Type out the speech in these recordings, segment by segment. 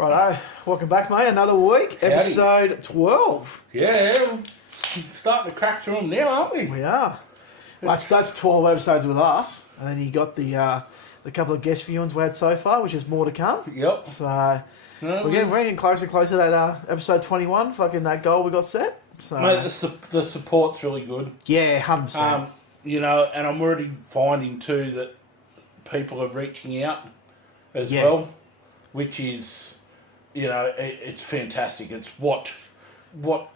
Righto, welcome back, mate. Another week, Howdy. episode 12. Yeah, we're starting to crack through them now, aren't we? We are. That's 12 episodes with us, and then you got the couple of guest viewings we had so far, which is more to come. Yep. So we're getting closer and closer to that episode 21. Fucking that goal we got set. So Mate, the support's really good. yeah, 100%. And I'm already finding too that people are reaching out as well, which is, it's fantastic. It's what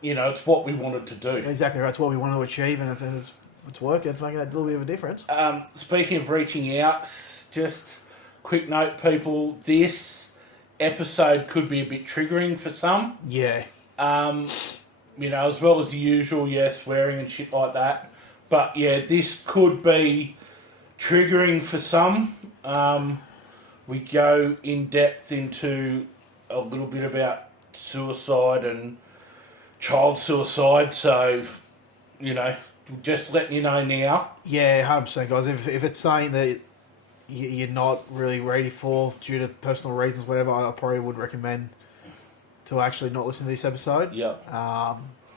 it's what we wanted to do. Exactly right. It's what we want to achieve, and it's working. It's making a little bit of a difference. Speaking of reaching out, just quick note, people, this episode could be a bit triggering for some. Yeah. As well as the usual, swearing and shit like that. But yeah, this could be triggering for some. We go in depth into a little bit about suicide and child suicide, so, just letting you know now. Yeah, 100%, guys. If it's something that you're not really ready for due to personal reasons, whatever, I probably would recommend to actually not listen to this episode. Yeah.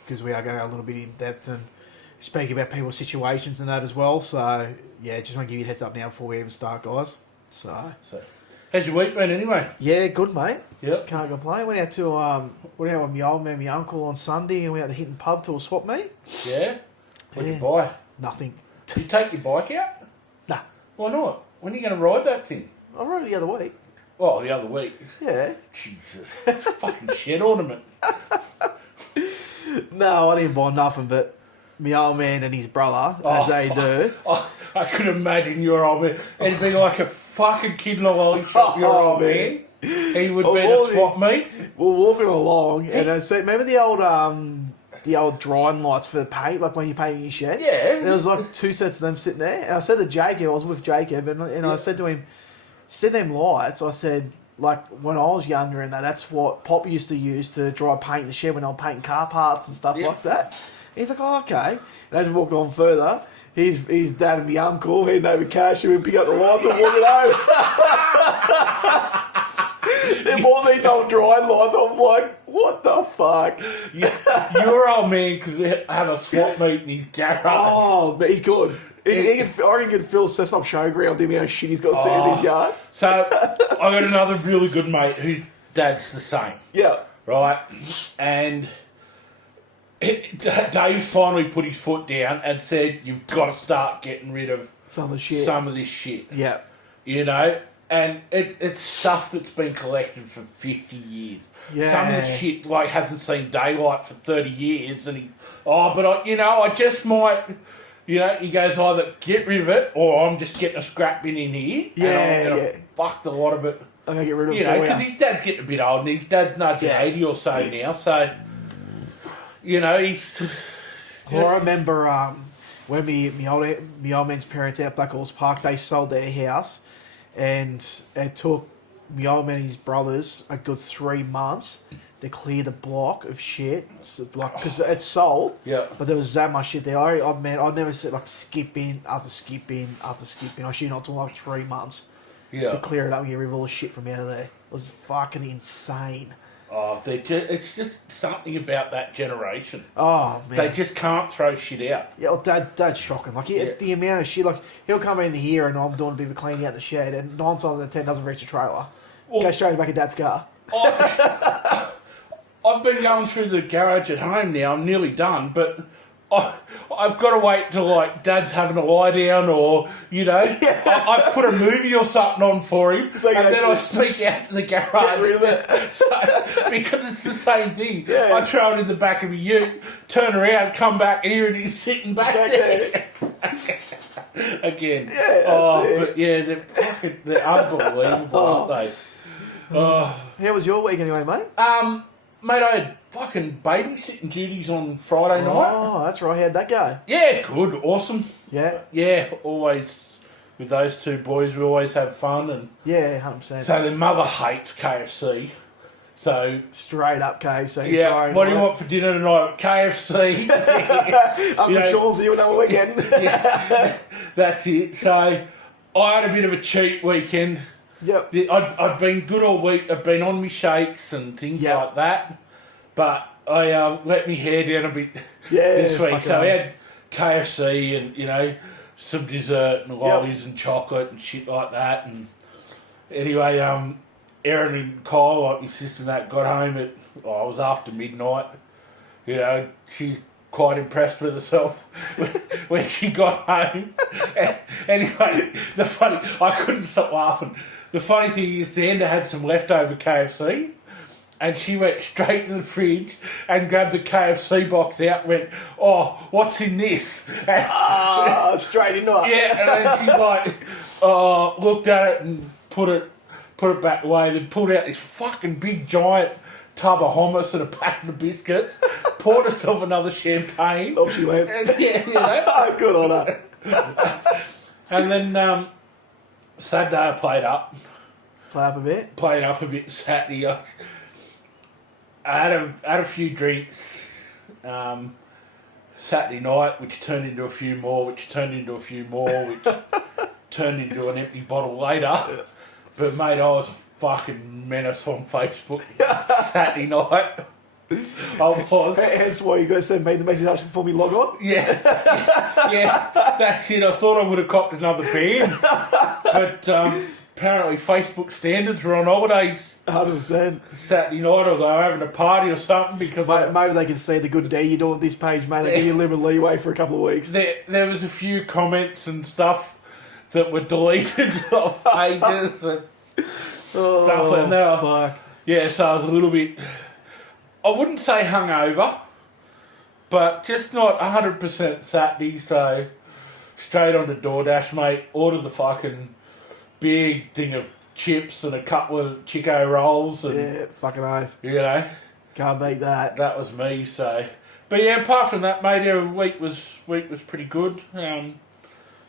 Because we are going a little bit in depth and speak about people's situations and that as well. So, yeah, just want to give you a heads up now before we even start, guys. So how's your week been anyway? Yeah, good, mate. Yep. Can't complain. Went out with my old man, my uncle on Sunday, and went out to Hitton Pub to a swap meet. Yeah? What'd you buy? Nothing. You take your bike out? Nah. Why not? When are you going to ride that thing? I rode it the other week. Oh, the other week. Yeah. Jesus. It's a fucking shed ornament. No, I didn't buy nothing, but my old man and his brother, as they do. I could imagine your old man. It'd be like a fucking kid in a lolly shop, your old man. He would be the swap meet. We're walking along, and I said, remember the old drying lights for the paint, like when you're painting your shed? Yeah. There was like two sets of them sitting there, and I said to Jacob, I was with Jacob, and I said to him, "See them lights?" I said, like when I was younger, and that's what Pop used to use to dry paint in the shed when I was painting car parts and stuff like that. And he's like, "Oh, okay." And as we walked on further, his dad and my uncle heading over cash and pick up the lights and walking over. They bought these old drying lights. I'm like, what the fuck? Your old man could have a swap meet in his garage. Oh, but he could. I reckon he could fill Cessnock Showground with how shit he's got sitting in his yard. So, I got another really good mate whose dad's the same. Yeah. Right? And Dave finally put his foot down and said, "You've got to start getting rid of some of this shit. Yeah. And it's stuff that's been collected for 50 years. Yeah. Some of the shit hasn't seen daylight for 30 years, and I just might, he goes, either get rid of it or I'm just getting a scrap bin in here. Yeah, and I'm going to fuck a lot of it. I'm going to get rid of it for you. Because his dad's getting a bit old, and his dad's nudging 80 or so now, so, he's just... Well, I remember when my old man's parents out Black Horse Park, they sold their house, and it took my old man and his brothers a good 3 months to clear the block of shit, because it's sold. Yeah. But there was that much shit there. I'd never said skip in after skip in after skip in. I shit not till 3 months to clear it up and get rid of all the shit from out of there. It was fucking insane. Oh, it's just something about that generation. Oh, man. They just can't throw shit out. Yeah, well, Dad's shocking. The amount of shit, he'll come in here and I'm doing a bit of a cleaning out in the shed, and 9 times out of 10 doesn't reach the trailer. Go straight in the back of Dad's car. I've been going through the garage at home now. I'm nearly done, but I've got to wait till Dad's having a lie down, or I put a movie or something on for him, and then I sneak out to the garage. Get rid of it. So, because it's the same thing. Yeah. I throw it in the back of a ute, turn around, come back here, and he's sitting back there. Again. Yeah, that's it. But yeah, they're unbelievable, aren't they? How was your week anyway, mate? Mate, I had fucking babysitting duties on Friday night. Oh, that's right. How'd that go? Yeah, good, awesome. Yeah? Yeah, always, with those two boys, we always have fun. And yeah, 100%. so their mother hates KFC. So straight up KFC. Yeah, what do you want for dinner tonight? KFC. I'm sure see you another weekend. Yeah, that's it. So I had a bit of a cheap weekend. Yep. I'd been good all week. I've been on my shakes and things like that, but I let my hair down a bit this week. So I had KFC and some dessert and lollies and chocolate and shit like that. And anyway, Erin and Kyle, like my sister, that got home at it was after midnight. She's quite impressed with herself when she got home. Anyway, I couldn't stop laughing. The funny thing is, Xander had some leftover KFC, and she went straight to the fridge and grabbed the KFC box out and went, "Oh, what's in this?" Straight into it. Yeah, and then she looked at it and put it back away, then pulled out this fucking big giant tub of hummus and a packet of biscuits, poured herself another champagne. Off she went. And, Good on her. And then Saturday I played up. Played up a bit. Saturday. I had a few drinks Saturday night, which turned into a few more, which turned into an empty bottle later. But mate, I was a fucking menace on Facebook Saturday night. I was. Hence why you got to send me the message asking for me log on? Yeah, that's it. I thought I would have copped another ban. But apparently Facebook standards were on holidays 100%. Saturday night, or they were having a party or something because... Maybe they can see the good deed you do on this page, mate. They give you a little leeway for a couple of weeks. There was a few comments and stuff that were deleted off pages and stuff like that. Fuck. Yeah, so I was a little bit... I wouldn't say hungover, but just not 100% Saturday, so straight on to DoorDash, mate. Ordered the fucking big thing of chips and a couple of Chico rolls. And, fucking oath. Can't beat that. That was me, so... But yeah, apart from that, mate, every week was pretty good. Like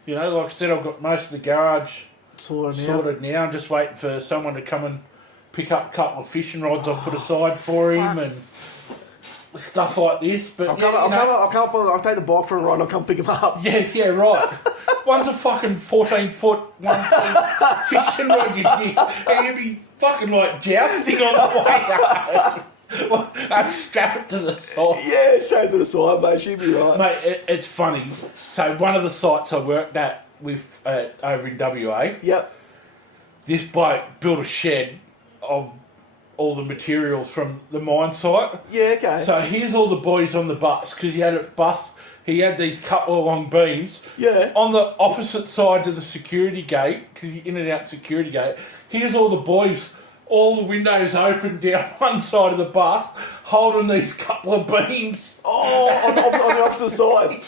I said, I've got most of the garage sorted now. I'm just waiting for someone to come and pick up a couple of fishing rods I've put aside for him and stuff like this. But I'll take the bike for a ride. I'll come pick him up. Yeah, right. One's a fucking 14-foot fishing rod, and you'd be fucking like jousting on the way out. Well, I'd strap it to the side. Yeah, straight to the side, mate. She'd be right. Mate, it's funny. So one of the sites I worked at with over in WA. Yep. This bloke built a shed of all the materials from the mine site. Yeah, okay. So here's all the boys on the bus, because he had these couple of long beams. Yeah. On the opposite side to the security gate, because you're in and out security gate, here's all the boys, all the windows open down one side of the bus, holding these couple of beams. Oh, on the opposite side.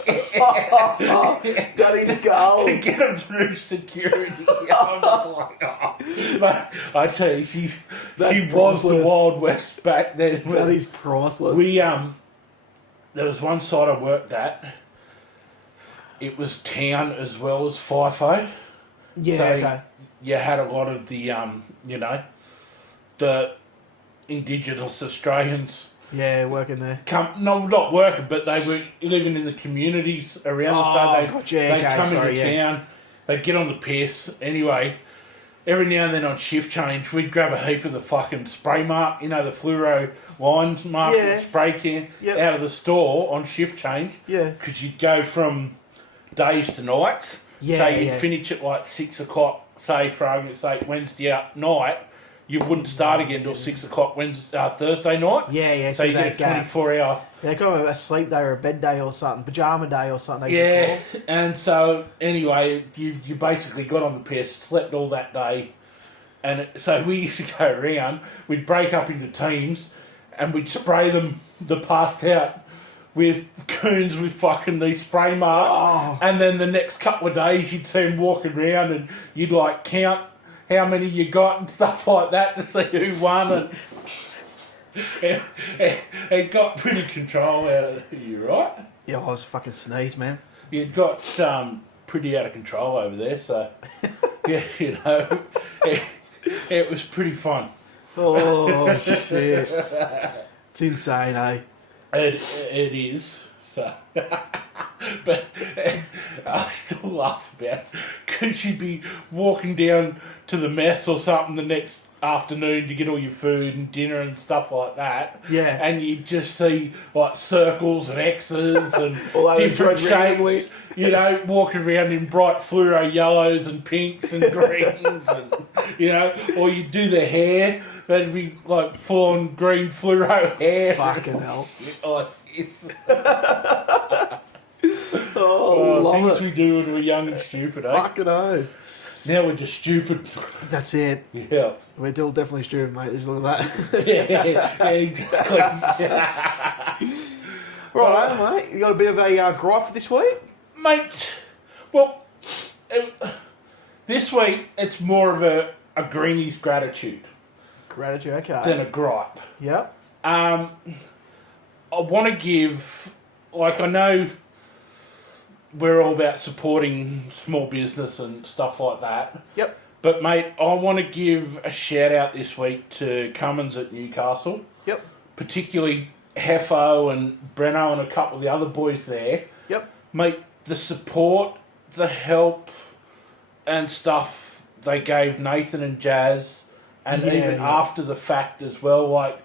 That is gold. To get them through security. I'm just like, But I tell you, she was the Wild West back then. That is priceless. There was one site I worked at. It was town as well as FIFO. Yeah, so okay. You had a lot of the, the Indigenous Australians. Yeah, working there. Not working, but they were living in the communities around the state. They'd come into town. They'd get on the piss. Anyway, every now and then on shift change, we'd grab a heap of the fucking spray mark, the fluoro lines mark, spray can out of the store on shift change. Yeah. Because you'd go from days to nights. Yeah, so you'd finish at like 6 o'clock, say for argument's sake, Wednesday night. You wouldn't start again until 6 o'clock Thursday night. Yeah. So you get a 24-hour... They call it a sleep day or a bed day or something, pyjama day or something. And so anyway, you basically got on the piss, slept all that day, and so we used to go around. We'd break up into teams, and we'd spray them the passed out with coons with fucking these spray marks, and then the next couple of days you'd see them walking around, and you'd like count how many you got and stuff like that to see who won, and it got pretty control out of you, right? Yeah, I was fucking sneeze, man. You got pretty out of control over there, so yeah, it was pretty fun. Oh shit! It's insane, eh? It is. So But I still laugh about it because you'd be walking down to the mess or something the next afternoon to get all your food and dinner and stuff like that. Yeah. And you just see like circles and X's and Although they're different drawn randomly. shapes. You know, walking around in bright fluoro yellows and pinks and greens, and you know, or you do the hair. That'd be like full on green fluoro hair. Fucking hell. Oh, it's Love things it. we do when we're young and stupid, eh? Fucking hell. Now we're just stupid. That's it. Yeah. We're still definitely stupid, mate. Just look at that. Yeah, exactly. Right, mate. You got a bit of a gripe for this week? Mate, well, this week it's more of a Greenie's gratitude Gratitude, okay. than a gripe. Yep. I want to give, like, I know we're all about supporting small business and stuff like that. Yep. But, mate, I want to give a shout out this week to Cummins at Newcastle. Yep. Particularly Heffo and Breno and a couple of the other boys there. Yep. Mate, the support, the help and stuff they gave Nathan and Jazz, and even after the fact as well, like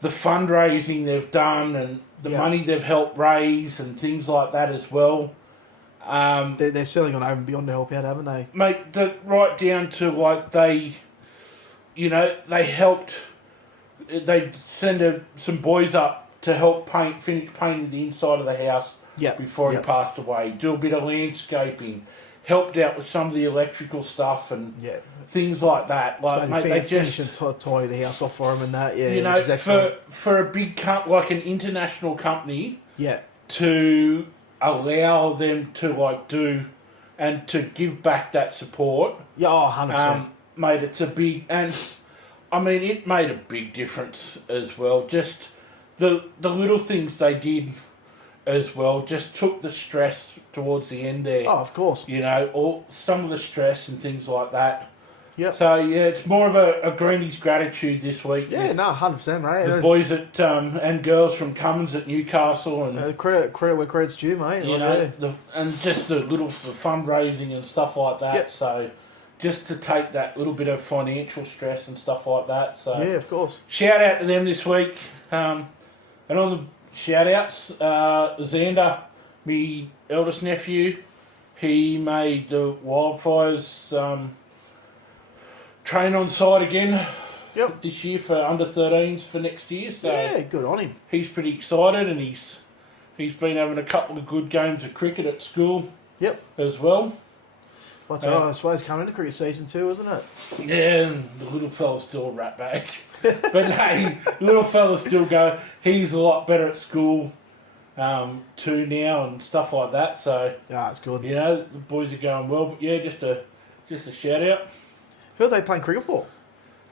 the fundraising they've done and the money they've helped raise and things like that as well. They're certainly gone over and beyond to help out, haven't they? Mate, right down to like they helped, they send some boys up to help finish painting the inside of the house before he passed away, do a bit of landscaping, helped out with some of the electrical stuff and things like that. Like, mate, they just tidy the house off for him and that. Yeah, you know, for a big like an international company, to allow them to like do and to give back that support. Yeah, 100%. Mate, it's a big, and I mean, it made a big difference as well. Just the little things they did as well just took the stress towards the end there. Oh, of course. You know, or some of the stress and things like that. Yep. So, yeah, it's more of a Greenie's gratitude this week. Yeah, no, 100%, mate. The boys at and girls from Cummins at Newcastle. And credit where credit's due, mate. you know, and just the fundraising and stuff like that. Yep. So, just to take that little bit of financial stress and stuff like that. So, yeah, of course. shout out to them this week. And on the shout outs, Xander, me eldest nephew, he made the Wildfires train on site again this year for under 13s for next year. So yeah, good on him. He's pretty excited, and he's been having a couple of good games of cricket at school as well. Well, that's all right, I suppose, coming into cricket season too, isn't it? Yeah, and the little fella's still a rat bag. But hey, little fella's still go. He's a lot better at school too now and stuff like that. So it's good. You know, the boys are going well. But yeah, just a shout out. Who are they playing cricket for?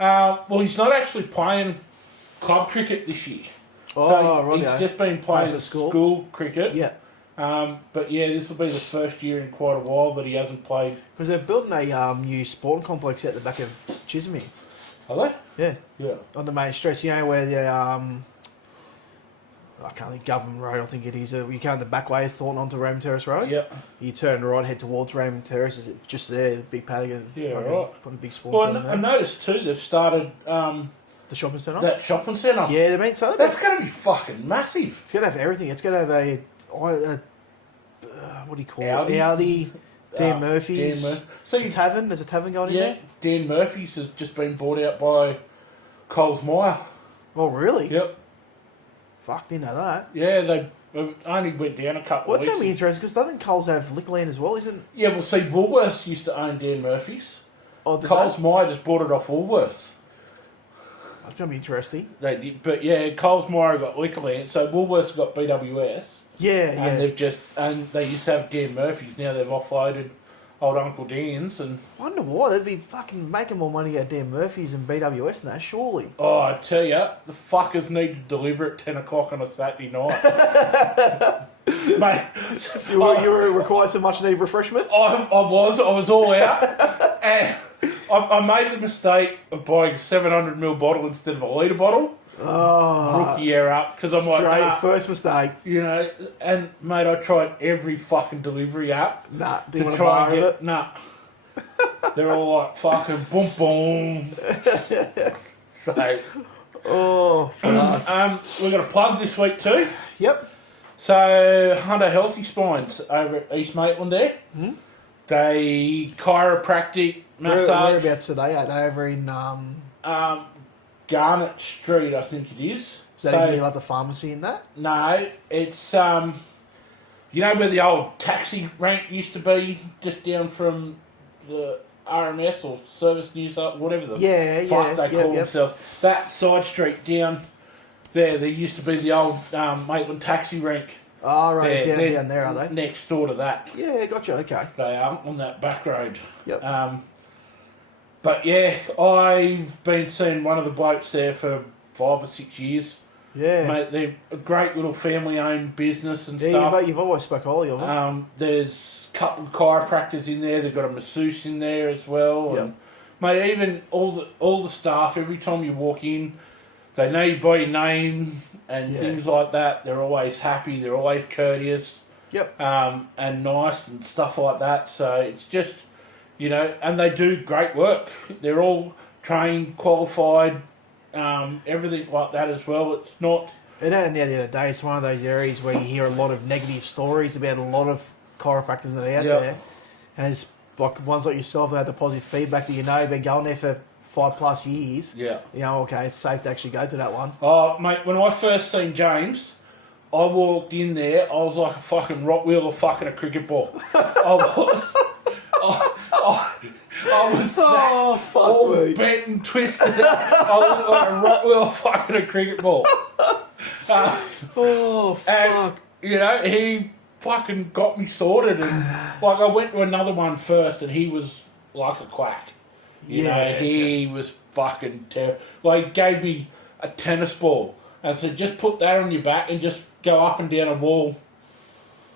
Well, he's not actually playing club cricket this year. Oh, right. He's just been playing school cricket. Yeah. But yeah, this will be the first year in quite a while that he hasn't played. Because they're building a new sporting complex out the back of Chisholm. Are they? Yeah. Yeah. On the main street, you know where the I can't think, Government Road, I think it is. You come the back way, Thornton onto Raymond Terrace Road. Yeah. You turn right, head towards Raymond Terrace. Is it just there, the big paddock? Right. Put a big sport. Well, I noticed too they've started the shopping centre. That shopping centre. Yeah, they mean so. That's going to be fucking massive. It's going to have everything. It's going to have a what do you call Audi? it? Audi. Dan Murphy's. See, tavern. There's a tavern going in there. Dan Murphy's has just been bought out by Coles Myer. Oh, really? Yep. Fuck, didn't know that. Yeah, they only went down a couple What's of weeks. going to be interesting, because doesn't Coles have Liquorland as well, isn't it? Yeah, well, see, Woolworths used to own Dan Murphy's. Oh, Coles Myer just bought it off Woolworths. That's going to be interesting. They did, but yeah, Coles Myer got Liquorland, so Woolworths got BWS. Yeah, and they used to have Dan Murphy's. Now they've offloaded old Uncle Dan's, and wonder why they'd be fucking making more money at Dan Murphy's and BWS than that, surely. Oh, I tell you, the fuckers need to deliver at 10 o'clock on a Saturday night. Mate, so you were required so much needed refreshments? I was all out, and I made the mistake of buying a 700ml bottle instead of a litre bottle. rookie error because I'm like, Straight nah, first mistake. you know. And mate, I tried every fucking delivery app Nah, didn't to want to try and bar of get it. nah. They're all like fucking boom boom. So Oh, fuck. we're gonna plug this week too. Yep. So Hunter Healthy Spines over at East Maitland there. Hmm? They chiropractic massage. Whereabouts are they at? They over in Garnet Street, I think it is. is that near like the pharmacy in that? No, it's you know where the old taxi rank used to be, just down from the RMS or Service New South, whatever the fuck they call themselves. That side street down there used to be the old Maitland taxi rank. Oh, right, down there, are they? Next door to that. Yeah, gotcha, okay. They are on that back road. Yep. But yeah, I've been seeing one of the blokes there for 5 or 6 years. Yeah. Mate, they're a great little family-owned business and Yeah, stuff. you've always spoke highly of them. There's a couple of chiropractors in there. They've got a masseuse in there as well. Yep. And, mate, even all the staff, every time you walk in, they know you by your name and things like that. They're always happy. They're always courteous. Yep. And nice and stuff like that. So it's just, you know, and they do great work. They're all trained, qualified, everything like that as well. It's not... And at the end of the day, it's one of those areas where you hear a lot of negative stories about a lot of chiropractors that are out there. And it's like ones like yourself that have the positive feedback that you know have been going there for 5+ years. Yeah. You know, okay, it's safe to actually go to that one. Oh, mate, when I first seen James, I walked in there, I was like a fucking Rottweiler fucking a cricket ball. I was... I was all me. bent and twisted. I was like a Rottweiler fucking a cricket ball. Oh, fuck. And, you know, he fucking got me sorted. And, like, I went to another one first and he was like a quack. You know, he was fucking terrible. Like, he gave me a tennis ball and said, just put that on your back and just go up and down a wall,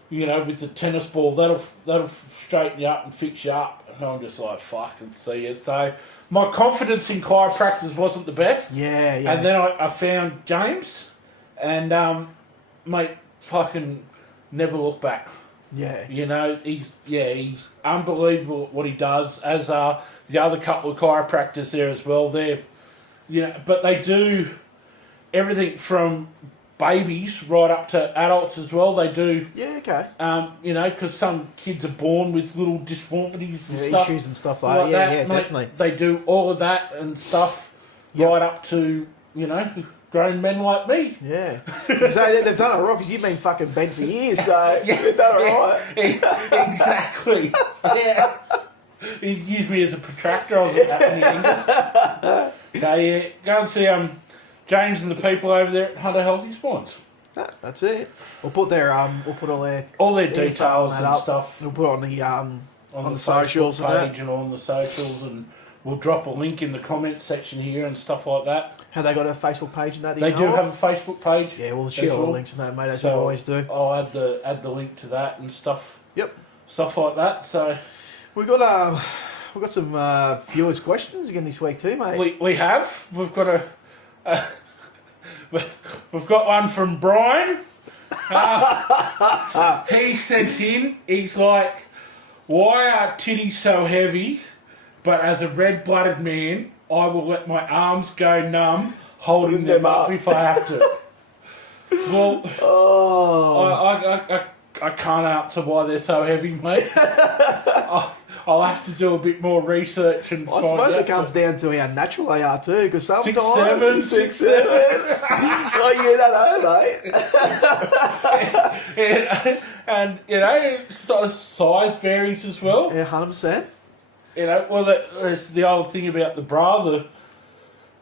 you know, with the tennis ball. That'll straighten you up and fix you up. And I'm just like, fucking see you. So, my confidence in chiropractors wasn't the best. Yeah. And then I found James and, mate, fucking never looked back. Yeah. You know, he's unbelievable at what he does, as are the other couple of chiropractors there as well. They're, you know, but they do everything from babies right up to adults as well. They do, Yeah, okay. you know, because some kids are born with little deformities and Yeah, stuff. issues and stuff like that. Yeah, mate. definitely. They do all of that and stuff right up to, you know, grown men like me. Yeah. So they've done it right because you've been fucking bent for years, so they've done it right. Exactly. Yeah. He used me as a protractor. I was at that in the English. So yeah, go and see James and the people over there at Hunter Healthy Spines. That's it. We'll put we'll put all their info details on and that stuff We'll put it on on the socials Facebook and page and on the socials, and we'll drop a link in the comments section here and stuff like that. Have they got a Facebook page and that? They do have a Facebook page. Yeah, we'll share all the links and that, mate, as we So always do. I'll add the link to that and stuff. Yep. Stuff like that. So We've got some viewers' questions again this week too, mate. we've got we've got one from Brian. He sent in. He's like, "Why are titties so heavy? But as a red-blooded man, I will let my arms go numb holding them up if I have to." Well, I can't answer why they're so heavy, mate. I'll have to do a bit more research and I find suppose out. it comes down to how natural they are too, because sometimes 6'7". Oh, you don't know, mate. and you know, sort of size varies as well. Yeah, 100%. You know, well, there's the old thing about the bra.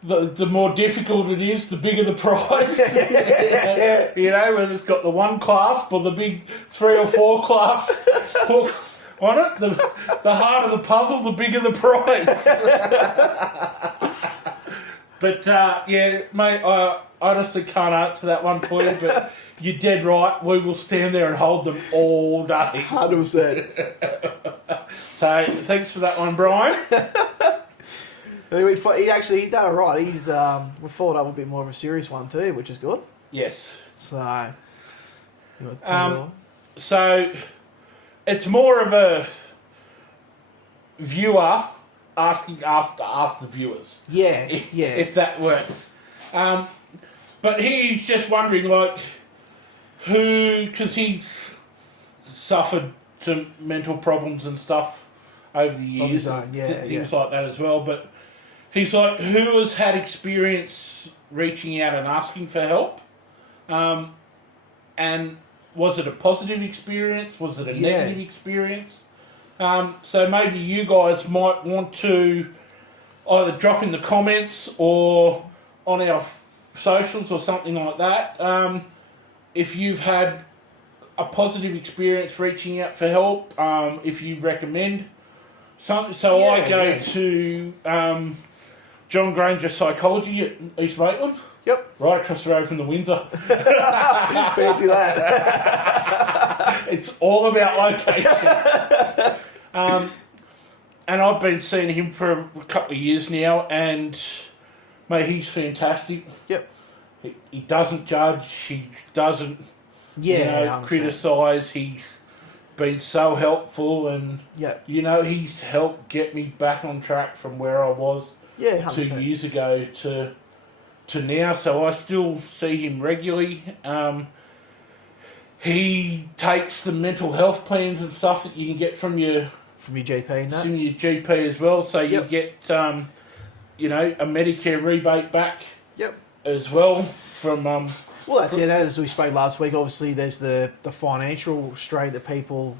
The more difficult it is, the bigger the price. You know, whether it's got the one clasp or the big 3 or 4 clasps hook on it, the harder the puzzle, the bigger the prize. But yeah, mate, I honestly can't answer that one for you, but you're dead right. We will stand there and hold them all day. 100%. So thanks for that one, Brian. But he done it right. He's we followed up a bit more of a serious one too, which is good. Yes. So, you want to tell me So, it's more of a viewer asking us to ask the viewers. Yeah, If that works. But he's just wondering, like, who, because he's suffered some mental problems and stuff over the years, things like that as well. But he's like, who has had experience reaching out and asking for help? And was it a positive experience? Was it a negative experience? So maybe you guys might want to either drop in the comments or on our socials or something like that. If you've had a positive experience reaching out for help, if you recommend something. So I go to John Granger Psychology at East Maitland. Yep. Right across the road from the Windsor. Fancy that. It's all about location. And I've been seeing him for a couple of years now, and mate, he's fantastic. Yep. He doesn't judge. He doesn't criticise. He's been so helpful, and he's helped get me back on track from where I was 100%. 2 years ago to now. So I still see him regularly. He takes the mental health plans and stuff that you can get from your GP and that. From your GP as well. So you get a Medicare rebate back. Yep. As well from well, that's it. As we spoke last week, obviously there's the financial strain that people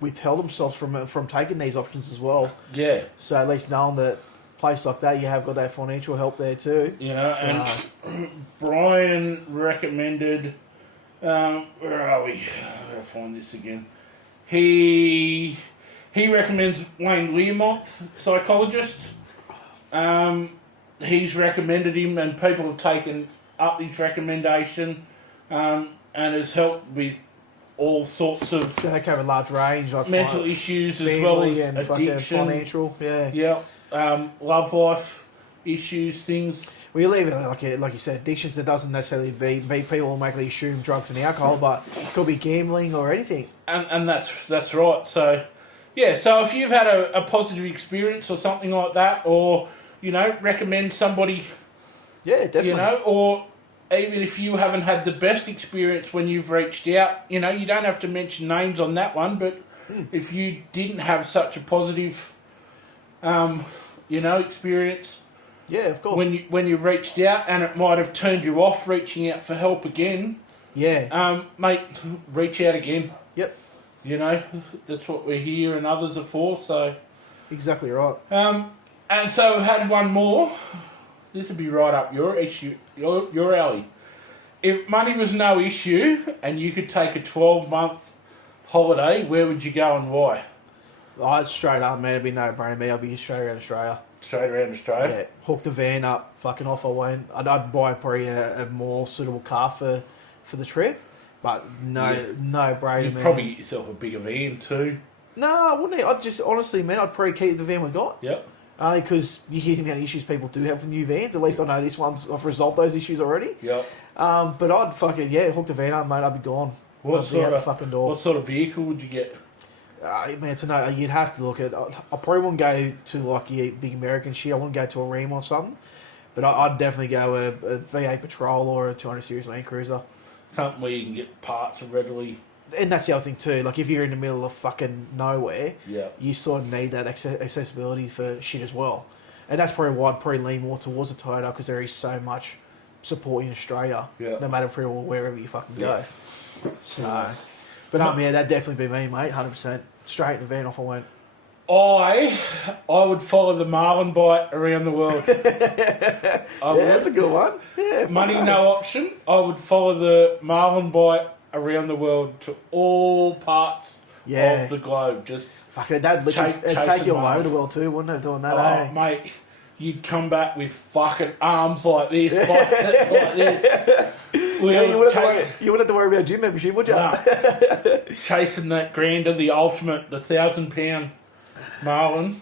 withheld themselves from taking these options as well. Yeah. So at least knowing that a place like that, you have got that financial help there too. And Brian recommended. Where are we? I gotta find this again. He recommends Wayne Learmont, psychologist. He's recommended him, and people have taken up his recommendation, and has helped with all sorts of. So they cover a large range, like mental issues as well as and addiction, financial, love life issues, things. Well, you leave it like you said, addictions. That doesn't necessarily be people automatically assume drugs and alcohol, but it could be gambling or anything. And that's right. So so if you've had a positive experience or something like that, or recommend somebody. Yeah, definitely. Or even if you haven't had the best experience when you've reached out, you don't have to mention names on that one, but if you didn't have such a positive, experience. Yeah, of course. When you reached out and it might have turned you off reaching out for help again. Yeah. Mate, reach out again. Yep. That's what we're here and others are for, so. Exactly right. And so I've had one more. This would be right up your issue, your alley. If money was no issue and you could take a 12-month holiday, where would you go and why? Straight up, man. It'd be no brainer me. I'd be straight around Australia. Straight around Australia? Yeah. Hook the van up, fucking off I went. I'd buy probably a more suitable car for the trip, but no brainer, You'd man. probably get yourself a bigger van too. No, I wouldn't. I'd just, honestly, man, I'd probably keep the van we got. Yep. Because you hear the amount of issues people do have with new vans. At least I know this one's, I've resolved those issues already. Yep. But I'd fucking, hook the van up, mate. I'd be gone. What I'd be out the fucking door. What sort of vehicle would you get? Man, to know, you'd have to look at. I probably wouldn't go to like your big American shit. I wouldn't go to a Ram or something. But I'd definitely go a V8 Patrol or a 200 Series Land Cruiser. Something where you can get parts readily. And that's the other thing too. Like if you're in the middle of fucking nowhere, you sort of need that accessibility for shit as well. And that's probably why I'd probably lean more towards a Toyota, because there is so much support in Australia. Yeah. No matter wherever you fucking go. So, but that'd definitely be me, mate. 100%. Straight in the van, off I went. I would follow the Marlin bite around the world. That's a good one. Yeah, money no option. I would follow the Marlin bite around the world to all parts of the globe. Just fuck it, that'd take you all over the world too, wouldn't it? Doing that, mate. You'd come back with fucking arms like this, biceps like this. You wouldn't have to worry about gym membership, would you? No. Chasing that grander, the ultimate, the 1,000-pound Marlin.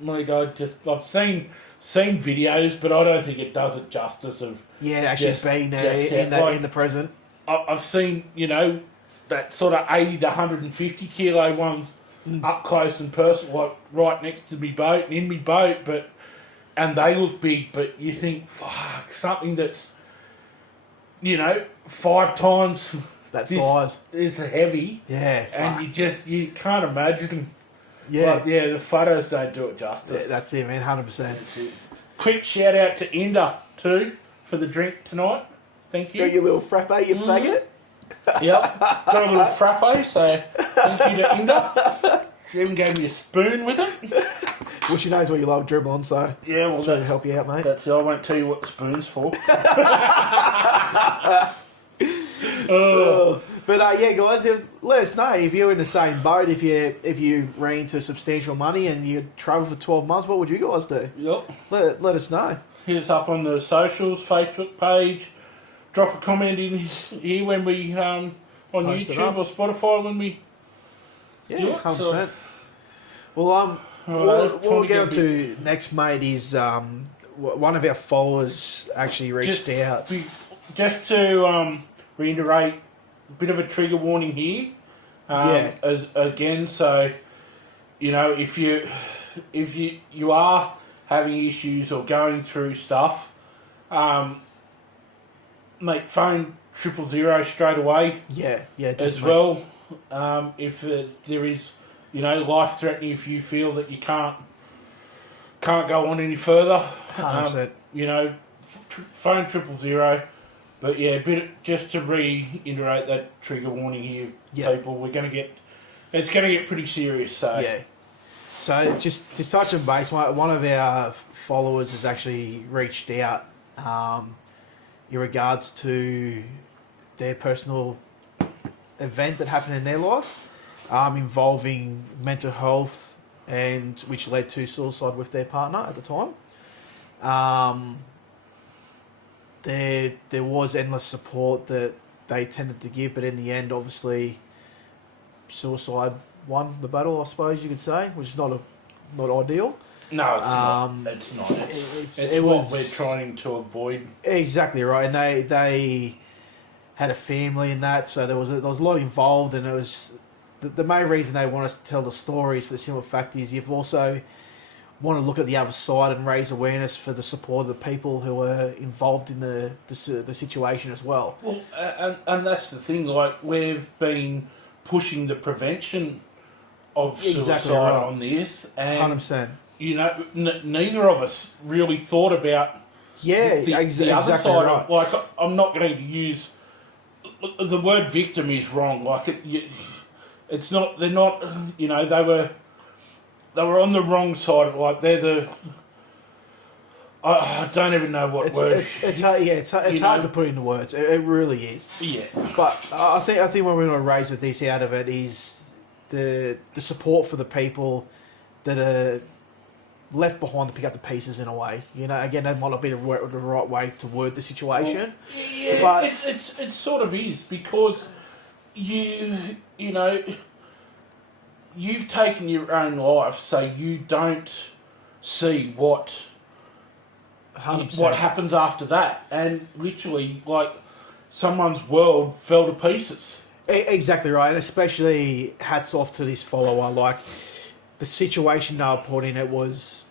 My God, I've seen seen videos, but I don't think it does it justice of actually being there in the present. I've seen, that sort of 80 to 150 kilo ones up close and personal, like right next to me boat and in me boat, and they look big, but you think, fuck, something that's, 5 times that size is heavy. Yeah, and you can't imagine. Yeah, the photos don't do it justice. Yeah, that's it, man, 100%. Quick shout out to Enda too for the drink tonight. Thank you. Got your little frappe, you faggot. Yep, got a little frappe, so thank you to Enda. She even gave me a spoon with it. Well, she knows what you love dribbling, so yeah, well, she'll help you out, mate. That's it. I won't tell you what the spoon's for. But yeah, guys, let us know if you're in the same boat. If you ran into substantial money and you travel for 12 months, what would you guys do? Yep. Let us know. Hit us up on the socials, Facebook page. Drop a comment in here when we on Post YouTube or Spotify when we do it. 100%. So, Well, what we'll get on to next, mate, is one of our followers actually reached out. Just to reiterate, a bit of a trigger warning here. As again, so if you are having issues or going through stuff, mate, phone 000 straight away. Yeah, definitely. As well. If there is, life threatening, if you feel that you can't go on any further, 100%. Phone 000. But yeah, just to reiterate that trigger warning here, people, it's going to get pretty serious. So yeah. So just to touch on base, one of our followers has actually reached out in regards to their personal event that happened in their life, involving mental health, and which led to suicide with their partner at the time. There was endless support that they tended to give, but in the end, obviously, suicide won the battle, I suppose you could say, which is not ideal. No, it's not. It's not. It's what we're trying to avoid. Exactly right, and they had a family in that, so there was a lot involved, and it was the main reason they want us to tell the stories for the simple fact is you've also want to look at the other side and raise awareness for the support of the people who are involved in the situation as well. Well, and that's the thing. Like, we've been pushing the prevention of suicide on this, and 100%. Neither of us really thought about the other side. Right. Like, I'm not going to use the word victim is wrong. Like, it's not. They're not. They were on the wrong side of it. Like, they're the. I don't even know what word. It's hard to put into words. It really is. Yeah. But I think what we're going to raise with this out of it is the support for the people that are left behind to pick up the pieces in a way. Again, that might not be the right way to word the situation. Well, yeah, but it sort of is, because you've taken your own life, so you don't see what 100%. What happens after that, and literally, like, someone's world fell to pieces. Exactly right, and especially hats off to this follower. Like, the situation they were put in, it was,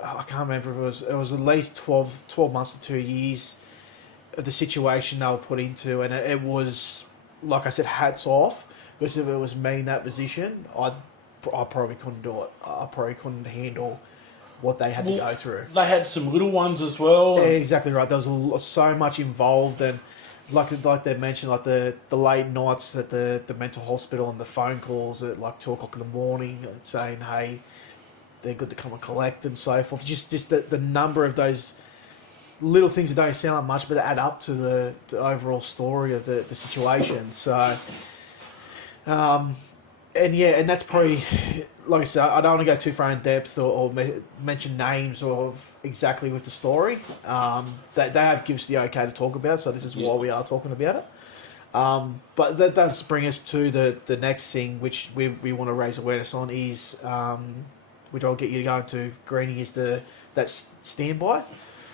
I can't remember if it was at least 12 months to 2 years of the situation they were put into, and it was, like I said, hats off. Because if it was me in that position, I probably couldn't do it. I probably couldn't handle what they had to go through. They had some little ones as well. Exactly right. There was so much involved, and like they mentioned, like the late nights at the mental hospital and the phone calls at like 2 o'clock in the morning saying, hey, they're good to come and collect and so forth. Just the number of those little things that don't sound like much, but they add up to the overall story of the situation. So. And that's probably, like I said, I don't want to go too far in depth or mention names of exactly with the story. They have given us the okay to talk about, so this is why we are talking about it. But that does bring us to the next thing, which we want to raise awareness on, is which I'll get you to go into, Greenie, is that standby,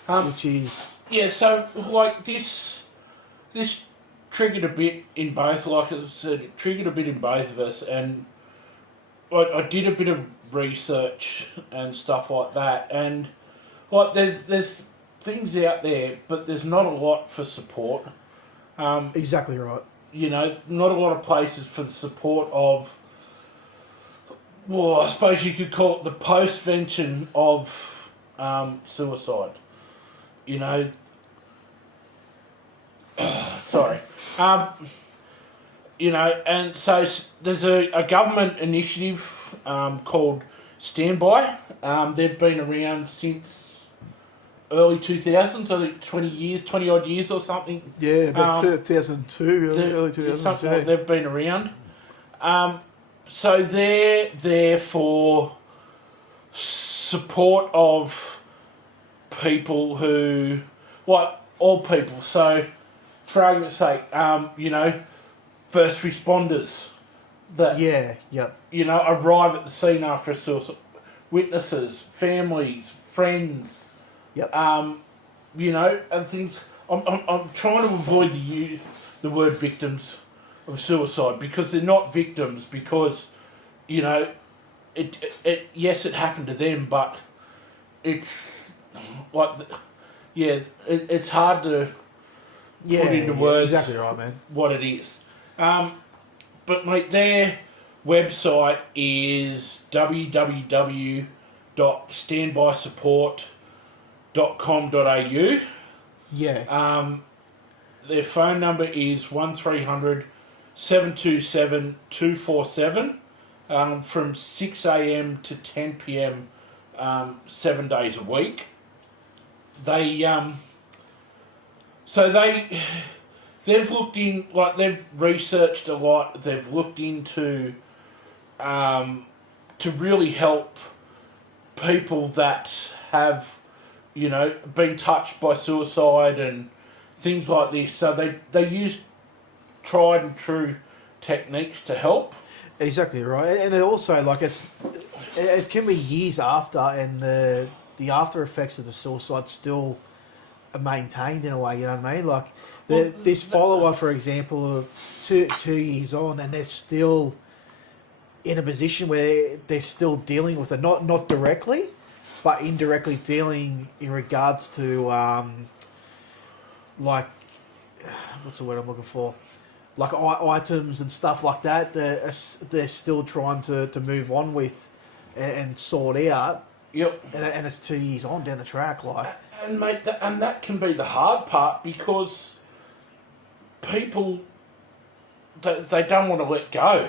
which is yeah. So like this triggered a bit in both. Like I said, it triggered a bit in both of us, and I did a bit of research and stuff like that, and like there's things out there, but there's not a lot for support. exactly right. You know, not a lot of places for the support of, well, I suppose you could call it the postvention of suicide. You know, sorry. You know, and so there's a government initiative called Standby. They've been around since early 2000s, I think 20 odd years or something. Yeah, about 2002, early 2002. Something like they've been around. So they're there for support of people who, like all people. So, for argument's sake, you know, first responders that you know arrive at the scene after a suicide, witnesses, families, friends. Yep. You know, and things. I'm trying to avoid the word victims of suicide, because they're not victims, because, you know, it yes, it happened to them, but it's like, it's hard to put into words exactly right, man. what it is. But mate, their website is www.standbysupport.com.au. Yeah. Their phone number is 1300 727 247 from 6 a.m. to 10 p.m. 7 days a week. They've looked in, like, they've researched a lot. They've looked into to really help people that have, you know, been touched by suicide and things like this. So they use tried and true techniques to help. Exactly right, and it also, like, it can be years after, and the after effects of the suicide still are maintained in a way. You know what I mean? Like this follower, for example, two years on, and they're still in a position where they're still dealing with it, not directly, but indirectly dealing in regards to like, what's the word I'm looking for? Like items and stuff like that. They're still trying to move on with and sort out. Yep. And it's 2 years on down the track, like. And mate, that can be the hard part, because people they don't want to let go.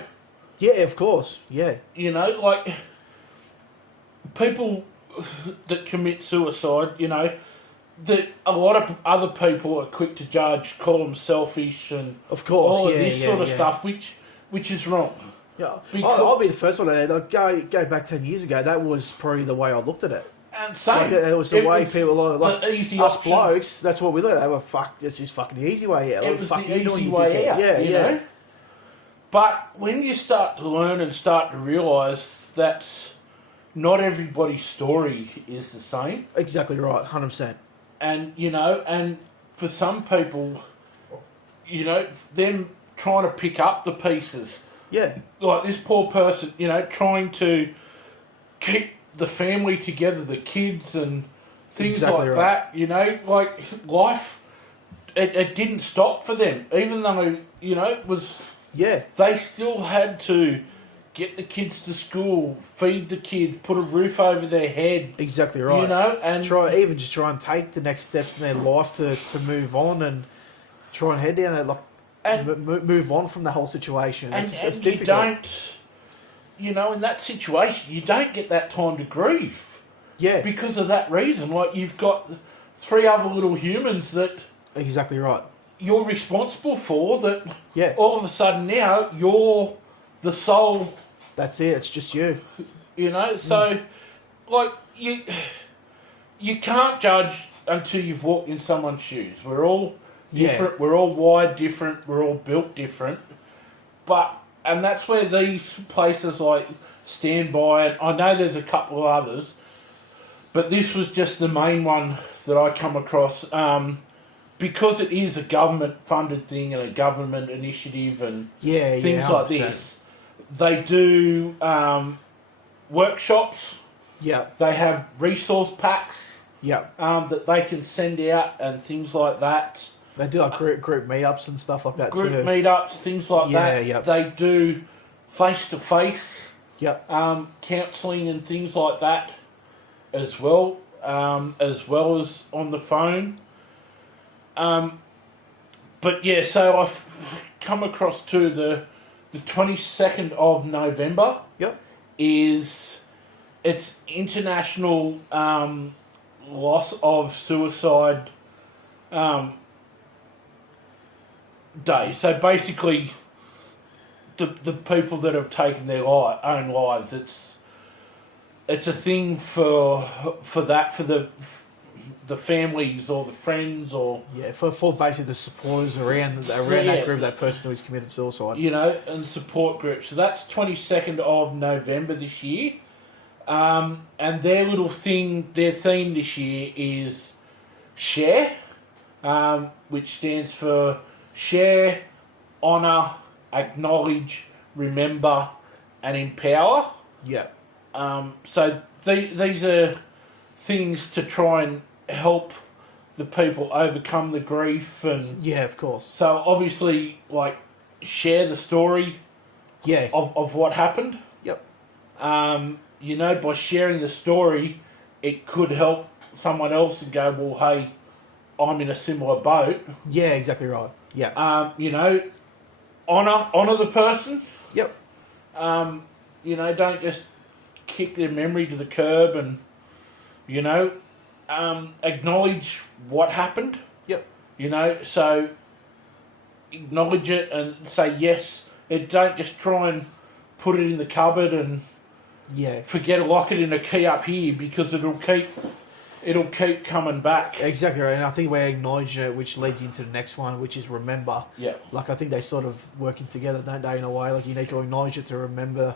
Yeah, of course. Yeah. You know, like, people that commit suicide, you know, that a lot of other people are quick to judge, call them selfish, and of course, all of this sort of stuff, which is wrong. Yeah, I'll be the first one to go back 10 years ago. That was probably the way I looked at it. And same. Like, it was the way people like the easy us option. blokes. That's what we looked at. Well, fuck, it's just fucking the easy way out. It was fuck, the you easy you way out. Yeah, you know? But when you start to learn and start to realise that not everybody's story is the same. Exactly right, 100%. And, you know, and for some people, you know, them trying to pick up the pieces. Yeah. Like this poor person, you know, trying to keep the family together, the kids and things exactly like right. that, you know, like life, it didn't stop for them. Even though, you know, it was... Yeah. They still had to get the kids to school, feed the kids, put a roof over their head. Exactly right. You know, and try and take the next steps in their life to move on and try and head down it, like, and move on from the whole situation. And it's you difficult. don't, you know, in that situation, you don't get that time to grieve. Yeah. Because of that reason. Like, you've got 3 other little humans that... Exactly right. You're responsible for, that yeah. all of a sudden now you're the sole... That's it, it's just you. You know, so, like, you can't judge until you've walked in someone's shoes. We're all different, we're all wired different, we're all built different. But and that's where these places like Stand By, and I know there's a couple of others, but this was just the main one that I come across, because it is a government-funded thing and a government initiative and things like this. They do workshops. Yeah. They have resource packs. Yeah. That they can send out and things like that. They do like group meetups and stuff like that Group too. meetups, things like that. Yeah. They do face-to-face counselling and things like that as well as on the phone. But yeah, so I've come across to the 22nd of November. Yep. It's International Loss of Suicide Day. So basically, the people that have taken their own lives, it's a thing for the families or the friends or for basically the supporters around that group, that person who's committed suicide. And support groups. So that's 22nd of November this year. And their theme this year is SHARE, which stands for Share, Honour, Acknowledge, Remember, and Empower. Yeah. So these are things to try and help the people overcome the grief and... Yeah, of course. So obviously, like, share the story of what happened. Yep. By sharing the story, it could help someone else and go, well, hey, I'm in a similar boat. Yeah, exactly right. Yeah. Honour the person. Yep. Don't just kick their memory to the curb and, acknowledge what happened. Yep. So acknowledge it and say yes. Don't just try and put it in the cupboard and forget to lock it in a key up here because it'll keep coming back. Exactly right. And I think we're acknowledging it, which leads into the next one, which is remember. Yeah. Like I think they sort of working together, don't they, in a way? Like you need to acknowledge it to remember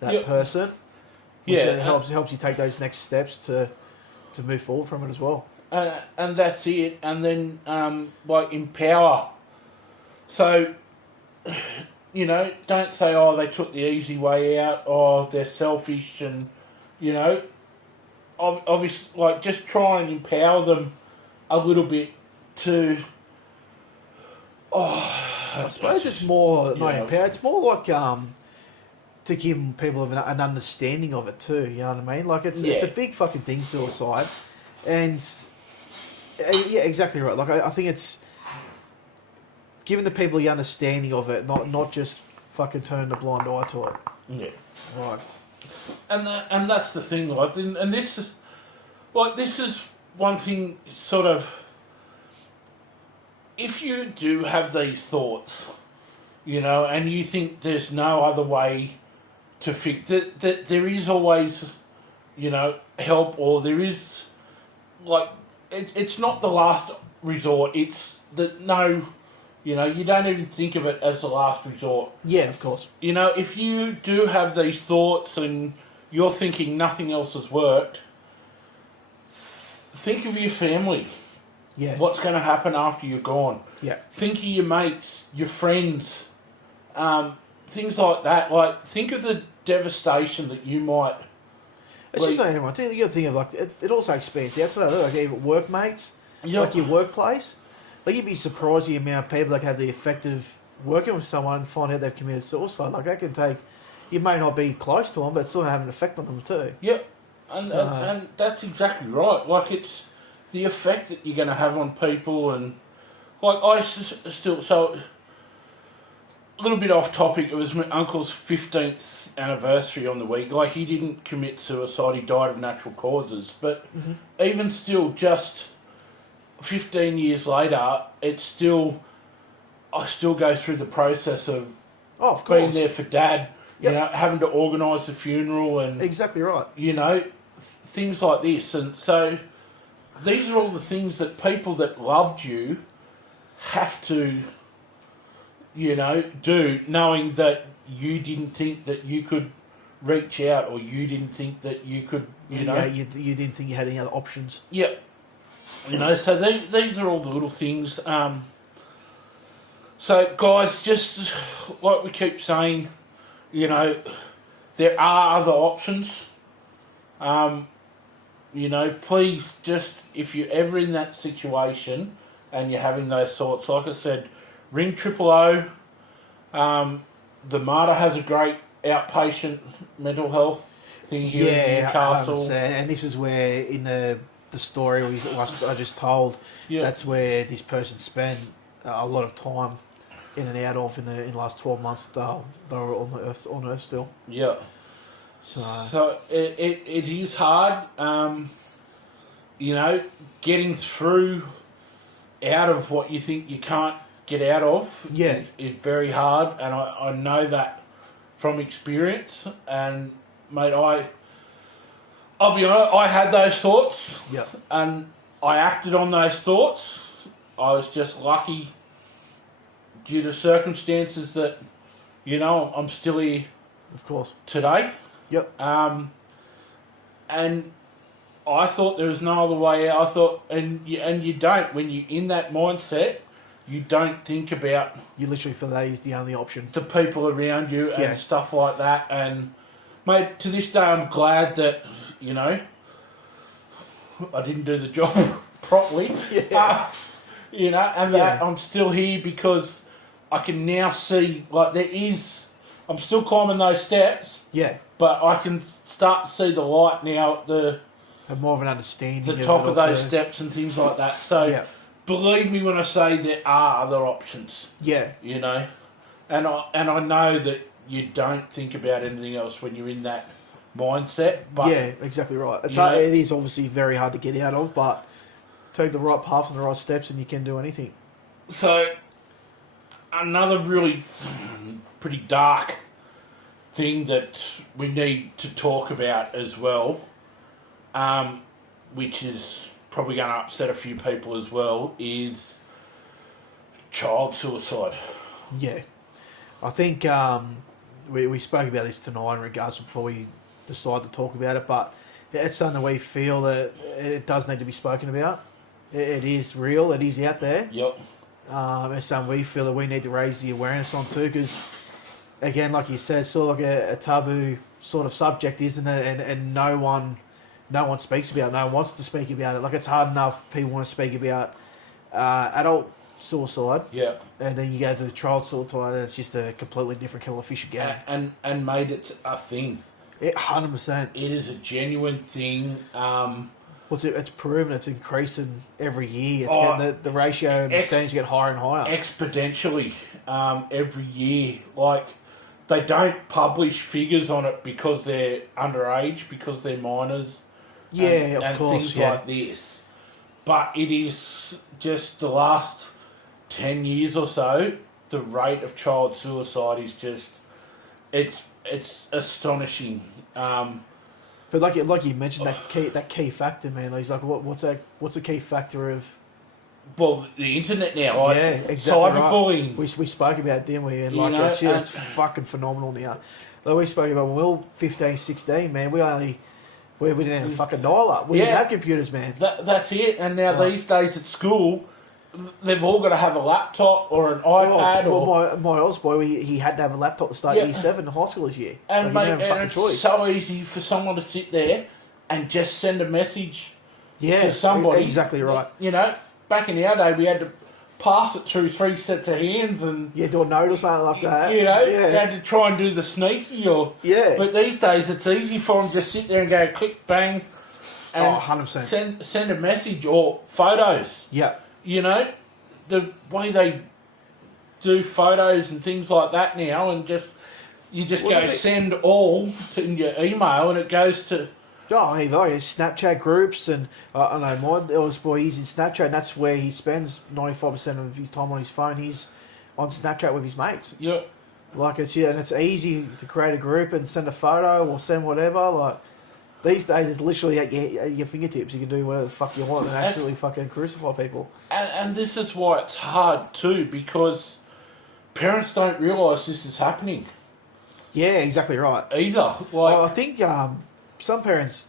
that person. Which helps you take those next steps to move forward from it as well. And that's it. And then empower. So don't say, oh, they took the easy way out, or they're selfish, and obviously, just try and empower them a little bit to. I suppose it's more empower. It's more like to give people an understanding of it too. You know what I mean? Like it's a big fucking thing, suicide, and exactly right. Like I think it's giving the people the understanding of it, not just fucking turn a blind eye to it. Yeah. Right. And that's the thing, and this is one thing, sort of, if you do have these thoughts, and you think there's no other way to fix it, that there is always, help, or there is, it's not the last resort, it's you don't even think of it as the last resort. Yeah, of course. If you do have these thoughts and you're thinking nothing else has worked, think of your family. Yes. What's going to happen after you're gone? Yeah. Think of your mates, your friends, things like that. Think of the devastation that you might... It's just not anyone. You got to think of, it also expands outside of that, even workmates, your workplace. You'd be surprised the amount of people that have the effect of working with someone and find out they've committed suicide. That can take... You may not be close to them, but it's still going to have an effect on them too. Yep. And that's exactly right. It's the effect that you're going to have on people, and... I still... So, a little bit off topic, it was my uncle's 15th anniversary on the week. He didn't commit suicide, he died of natural causes. But even still, just... 15 years later, I still go through the process of being there for Dad, having to organise the funeral and... Exactly right. Things like this. And so these are all the things that people that loved you have to, do, knowing that you didn't think that you could reach out, or you didn't think that you could, you didn't think you had any other options. Yep. So these are all the little things. So, guys, just like we keep saying, there are other options. Please just, if you're ever in that situation and you're having those thoughts, like I said, ring 000. The Marta has a great outpatient mental health thing here in Newcastle. 100%. And this is where, in the story I just told, that's where this person spent a lot of time in and out of in the last 12 months. They were on Earth still. Yeah. So it is hard, getting through out of what you think you can't get out of. Yeah, is very hard, and I know that from experience. And mate, I'll be honest, I had those thoughts. Yep. And I acted on those thoughts. I was just lucky due to circumstances that, I'm still here. Of course. Today. Yep. And I thought there was no other way out. I thought, and you don't, when you're in that mindset, you don't think about... You literally feel that is the only option. The people around you and stuff like that. And, mate, to this day, I'm glad that, I didn't do the job properly. Yeah. And that I'm still here because I can now see, I'm still climbing those steps. Yeah. But I can start to see the light now at have more of an understanding. The top of those steps and things like that. So, believe me when I say there are other options. Yeah. And I know that you don't think about anything else when you're in that mindset. But yeah, exactly right. It's hard, it is obviously very hard to get out of, but take the right paths and the right steps and you can do anything. So, another really pretty dark thing that we need to talk about as well, which is probably going to upset a few people as well, is child suicide. Yeah. I think we spoke about this tonight in regards to before we decide to talk about it, but it's something that we feel that it does need to be spoken about. It is real. It is out there. Yep. It's something we feel that we need to raise the awareness on too, because, again, like you said, it's sort of like a taboo sort of subject, isn't it? And no one speaks about it. No one wants to speak about it. Like, it's hard enough people want to speak about adult suicide. Yeah. And then you go to child suicide, and it's just a completely different kettle of fish again. And made it a thing. 100%. It is a genuine thing. It's proven it's increasing every year. It's getting the ratio and percentage get higher and higher. Exponentially every year. Like, they don't publish figures on it because they're underage, because they're minors. Yeah, of course. Things like this. But it is just the last 10 years or so, the rate of child suicide is just... It's astonishing. But like you mentioned, that key factor, man. He's like, what's a key factor of? Well, the internet now. Yeah, exactly. Cyberbullying. Right. We spoke about it, didn't we? And it's fucking phenomenal now. Like we spoke about when we were 15, 16, man. We didn't have a fucking dial-up. We didn't have computers, man. That's it. And now these days at school, they've all got to have a laptop or an iPad. My oldest boy, he had to have a laptop to start year 7 high school this year. And, mate, it's so easy for someone to sit there and just send a message to somebody. Exactly right. Back in our day, we had to pass it through 3 sets of hands and... Yeah, do a note or something like that. You had to try and do the sneaky or... Yeah. But these days, it's easy for them to just sit there and go click, bang, and 100%. Send a message or photos. Yeah. The way they do photos and things like that now, and you just go send all in your email, and it goes to... Oh, he Snapchat groups, and I know my eldest boy, he's in Snapchat, and that's where he spends 95% of his time on his phone. He's on Snapchat with his mates. Yeah. Like, and it's easy to create a group and send a photo or send whatever. Like, these days, it's literally at your fingertips. You can do whatever the fuck you want and absolutely fucking crucify people. And this is why it's hard too, because parents don't realise this is happening Yeah, exactly right. either. Like, Well, I think some parents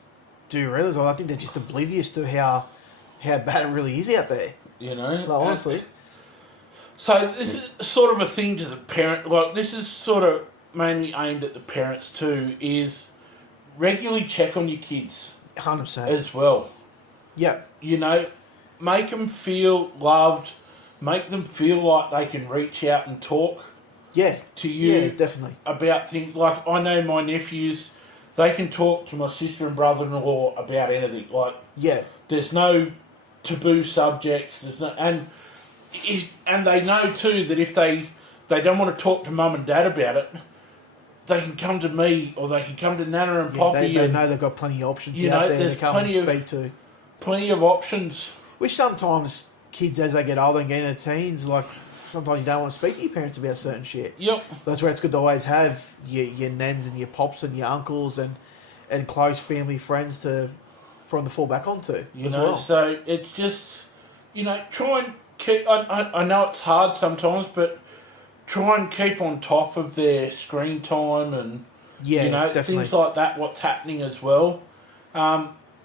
do realise. I think they're just oblivious to how bad it really is out there. you know, Like, honestly. So this is sort of a thing to the parent. Like, this is sort of mainly aimed at the parents too. Is regularly check on your kids 100%. as well. Yeah. You know, make them feel loved. Make them feel like they can reach out and talk Yeah. to you. Yeah, definitely. About things like, I know my nephews, they can talk to my sister and brother-in-law about anything. Like, Yeah. there's no taboo subjects. There's no, and they know too that if they don't want to talk to mum and dad about it, they can come to me or they can come to Nana and Poppy. They know they've got plenty of options you out know, there to there's come and plenty of- speak to. Plenty of options. Which sometimes kids, as they get older and get into teens, like sometimes you don't want to speak to your parents about certain shit. Yep. That's where it's good to always have your nans and your pops and your uncles and close family friends for them to fall back onto You as know, well. so it's just, you know, try and keep. I know it's hard sometimes, but try and keep on top of their screen time and Yeah, you know, definitely. things like that. What's happening as well.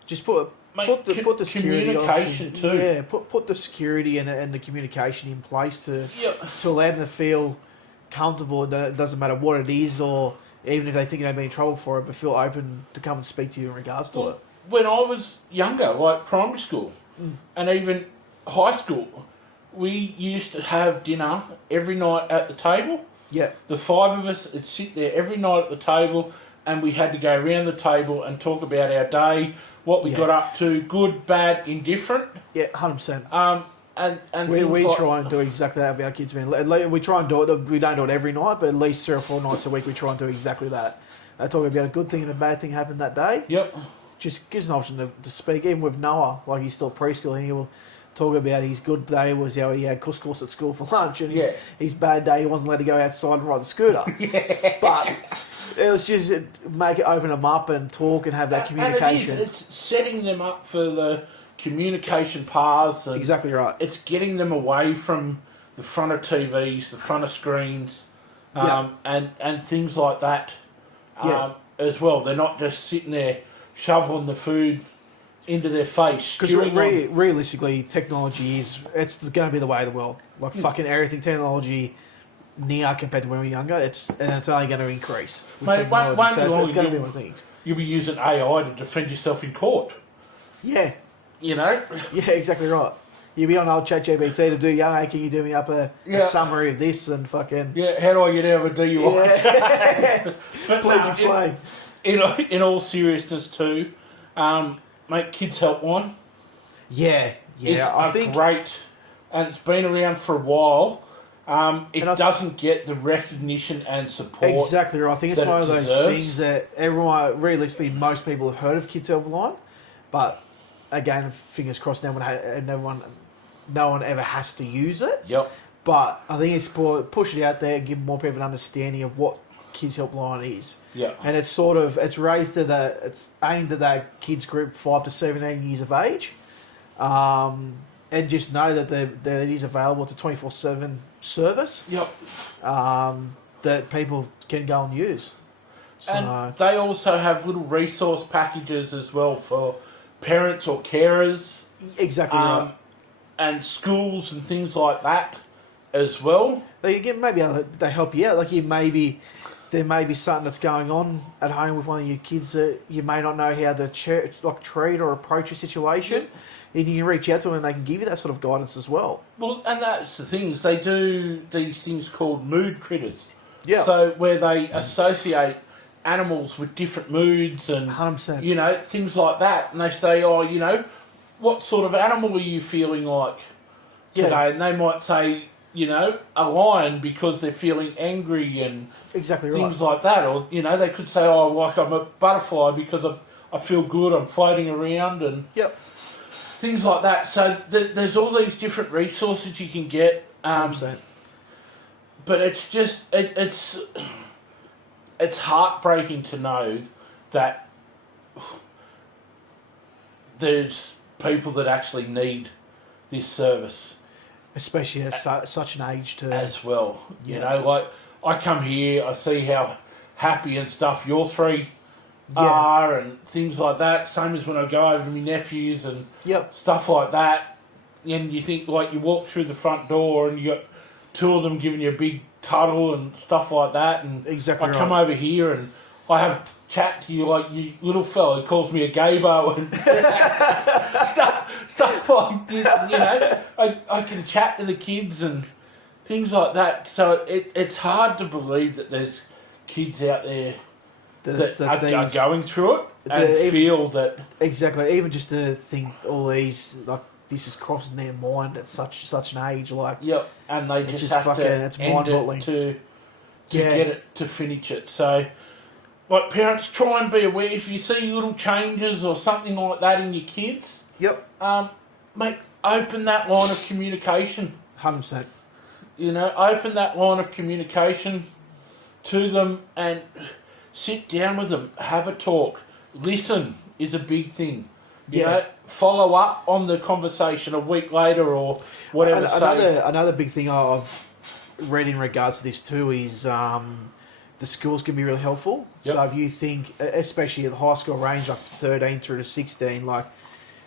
Just put the security communication options. too. Yeah, put the security and the communication in place to Yep. allow them to feel comfortable. That it doesn't matter what it is, or even if they think they'll be in trouble for it, but feel open to come and speak to you in regards to it. When I was younger, like primary school and even high school, we used to have dinner every night at the table. Yeah, The five of us would sit there every night at the table, and we had to go around the table and talk about our day, what we Yeah. got up to, good, bad, indifferent. yeah, 100%. And We things like, try and do exactly that with our kids, man. We try and do it. We don't do it every night, but at least 3 or 4 nights a week, we try and do exactly that. Talk about a good thing and a bad thing happened that day. Yep. Just gives an option to speak. Even with Noah, like he's still preschool, and he will talk about his good day was how he had couscous at school for lunch, and his bad day he wasn't allowed to go outside and ride the scooter. But it was just open them up and talk and have that communication. And it's setting them up for the communication paths. And Exactly right. It's getting them away from the front of TVs, the front of screens, and things like that as well. They're not just sitting there shoveling the food into their face. Because realistically, technology it's going to be the way of the world. Like fucking everything technology now compared to when we were younger, it's only going to increase. With Mate, technology. won't So be long it's going to be you'll- one of the things. You'll be using AI to defend yourself in court. Yeah, You know? yeah, exactly right. You'll be on old ChatGPT to do, hey, can you do me up a summary of this and fucking... Yeah, how do I get out of a DUI? Yeah. But, Please explain. In all seriousness too, mate, Kids Helpline Yeah, is I think... great, and it's been around for a while. It And doesn't get the recognition and support. Exactly right. I think it's that one it of those deserves. things that everyone, realistically, most people have heard of Kids Helpline, but again, fingers crossed, no one ever has to use it. Yep. But I think it's push it out there, give more people an understanding of what Kids Helpline is. Yeah. And it's it's aimed at that kids group 5 to 17 years of age, and just know that it is available. It's a 24/7 service. Yep. That people can go and use. So, And they also have little resource packages as well for parents or carers, exactly right. and schools and things like that as well. They help you out. Like there may be something that's going on at home with one of your kids that you may not know how to treat or approach a situation. And you can reach out to them and they can give you that sort of guidance as well. Well, and that's the thing, is they do these things called mood critters. Yeah. So where they associate animals with different moods and 100%. you know, things like that. And they say, oh, you know, what sort of animal are you feeling like today? Yeah. And they might say, you know, a lion because they're feeling angry and Exactly things right. like that. Or, you know, they could say, oh, like I'm a butterfly because I feel good, I'm floating around and Yep. things like that. So there's all these different resources you can get. 100%. But it's just, it's heartbreaking to know that there's people that actually need this service. Especially at such an age to... as well. Yeah. You know, like I come here, I see how happy and stuff your three are and things like that. Same as when I go over to my nephews and stuff like that. And you think, like, you walk through the front door and you got two of them giving you a big cuddle and stuff like that. And Exactly I come over here and I have chat to you like, you little fella who calls me a gaybo and stuff like this, you know. I can chat to the kids and things like that. So it's hard to believe that there's kids out there that are going through it and feel that... Exactly. Even just to think all these, like, this is crossing their mind at such an age, like... Yep, and they just have fucking, to it's end mind-boggling. it to get it, to finish it. So, like, parents, try and be aware. If you see little changes or something like that in your kids... Yep. Mate, open that line of communication. 100%. You know, open that line of communication to them and sit down with them, have a talk. Listen is a big thing. You know, follow up on the conversation a week later or whatever. Another big thing I've read in regards to this too is the schools can be really helpful. Yep. So if you think, especially at the high school range, up to 13 through to 16, like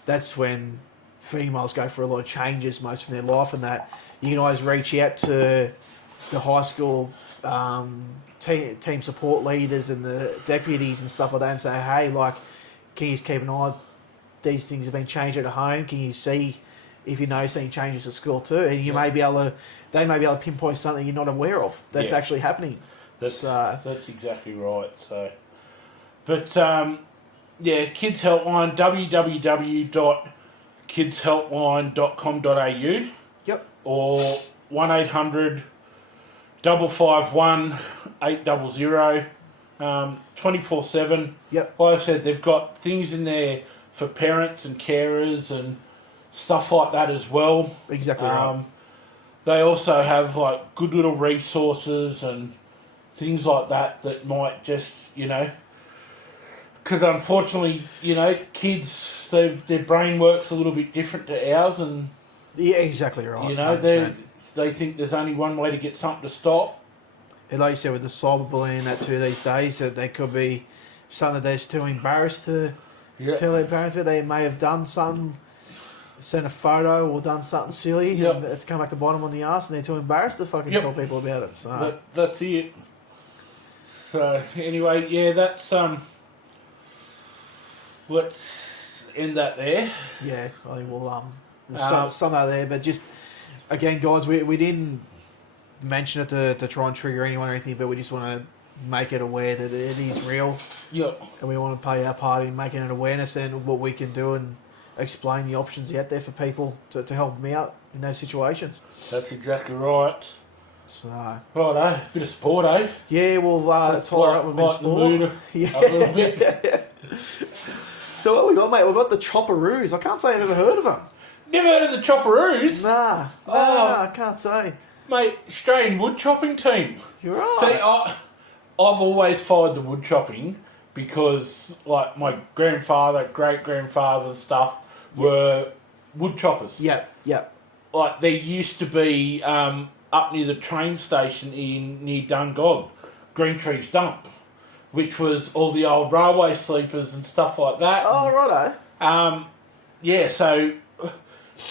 that's when females go for a lot of changes most of their life, and that you can always reach out to the high school team support leaders and the deputies and stuff like that and say, hey, like, can you just keep an eye, these things have been changed at home, can you see if you notice any changes at school too, and you may be able to, they may be able to pinpoint something you're not aware of that's actually happening. That's exactly right. So, but Kids Helpline, www.kidshelpline.com.au. Yep. Or 1800 551 800, 24/7. Yep. Like I said, they've got things in there for parents and carers and stuff like that as well. Exactly right. They also have like good little resources and things like that that might just, you know, because unfortunately, you know, kids, their brain works a little bit different to ours, and yeah, exactly right. You know, they think there's only one way to get something to stop. And like you said, with the cyberbullying and that too these days, that they could be something that they're just too embarrassed to tell their parents about. They may have done something, sent a photo or done something silly, and it's come back to bite them on the arse, and they're too embarrassed to fucking tell people about it. So that's it. So anyway, yeah, that's let's end that there. Yeah, I think we'll sum that there. But just again, guys, we didn't mention it to try and trigger anyone or anything, but we just want to make it aware that it is real. Yep. And we want to play our part in making an awareness and what we can do and explain the options out there for people to help them out in those situations. That's exactly right. So, righto, bit of sport, eh? Yeah, we'll tie up with a bit of sport. A little bit. So what we got, mate? We've got the Chopperoos. I can't say I've ever heard of them. Never heard of the Chopperoos? Nah, I can't say. Mate, Australian wood chopping team. You're right. See, I've always followed the wood chopping because, like, my grandfather, great-grandfather and stuff were wood choppers. Yep. Like, there used to be, up near the train station near Dungog, Green Trees Dump, which was all the old railway sleepers and stuff like that. Oh, righto. Yeah, so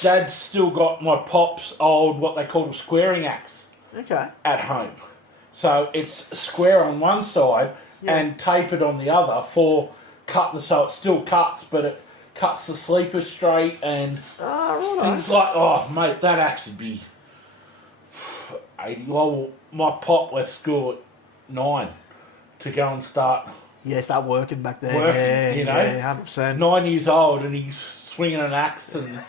Dad's still got my pop's old, what they call a squaring axe. Okay. At home. So it's square on one side and tapered on the other for cutting, so it still cuts, but it cuts the sleeper straight and things like, oh, mate, that axe would be 80. Well, my pop left school at 9 to go and start working back there. You know, 100%. 9 years old, and he's swinging an axe and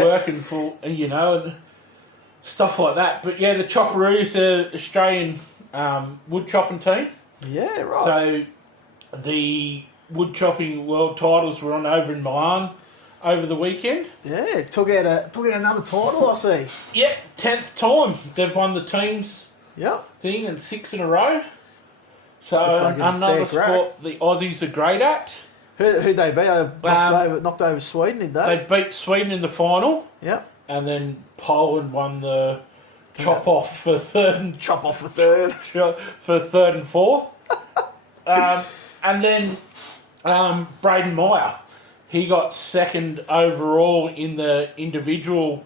working for, you know, and stuff like that. But yeah, the Chopperoos, the Australian wood chopping team. Yeah, right. So the wood chopping world titles were on over in Milan over the weekend. Yeah, took out another title, I see. Yeah, 10th time they've won the teams thing, and 6 in a row. So another sport the Aussies are great at. Who'd they beat? They knocked over Sweden, did they? They beat Sweden in the final. Yep. and then Poland won the chop off for third and Chop off for third. for third and fourth. And then Braden Meyer, he got second overall in the individual.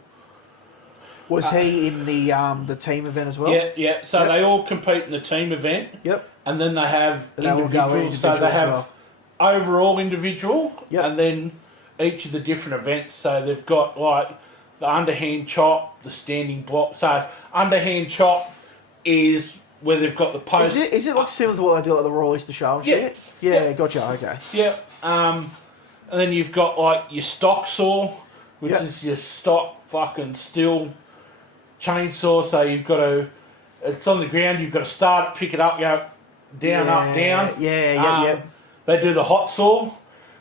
Was he in the team event as well? Yeah. So they all compete in the team event. Yep. And then they have And they all go individuals. So individual they have as well. overall individual, Yep. and then each of the different events. So they've got like the underhand chop, the standing block. So underhand chop is where they've got the post. Is it like similar to what they do at the Royal Easter Show and shit? Yeah, gotcha, okay. Yeah. And then you've got like your stock saw, which is your stock fucking steel chainsaw. So you've got to, it's on the ground, you've got to start it, pick it up, go down, up, down. Yeah. They do the hot saw,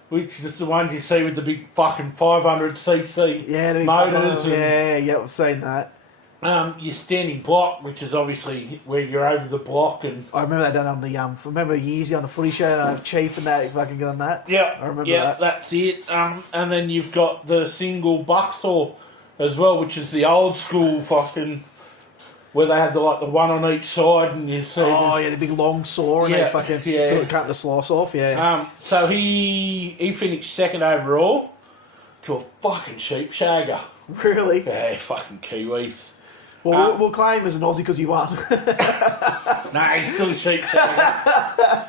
which is the ones you see with the big fucking 500cc Yeah, motors. I've seen that. Your standing block, which is obviously where you're over the block, and I remember that done on the remember years ago on the footy show, I have Chief and that fucking done that. yeah, I remember yeah, that. that's it. And then you've got the single buck saw as well, which is the old school fucking where they had the one on each side, and you see. Oh yeah, the big long saw and they fucking cut the slice off. Yeah. So he finished second overall to a fucking sheep shagger. Really? Yeah, fucking Kiwis. Well, we'll claim as an Aussie because you won. Nah, he's still a sheep shagger.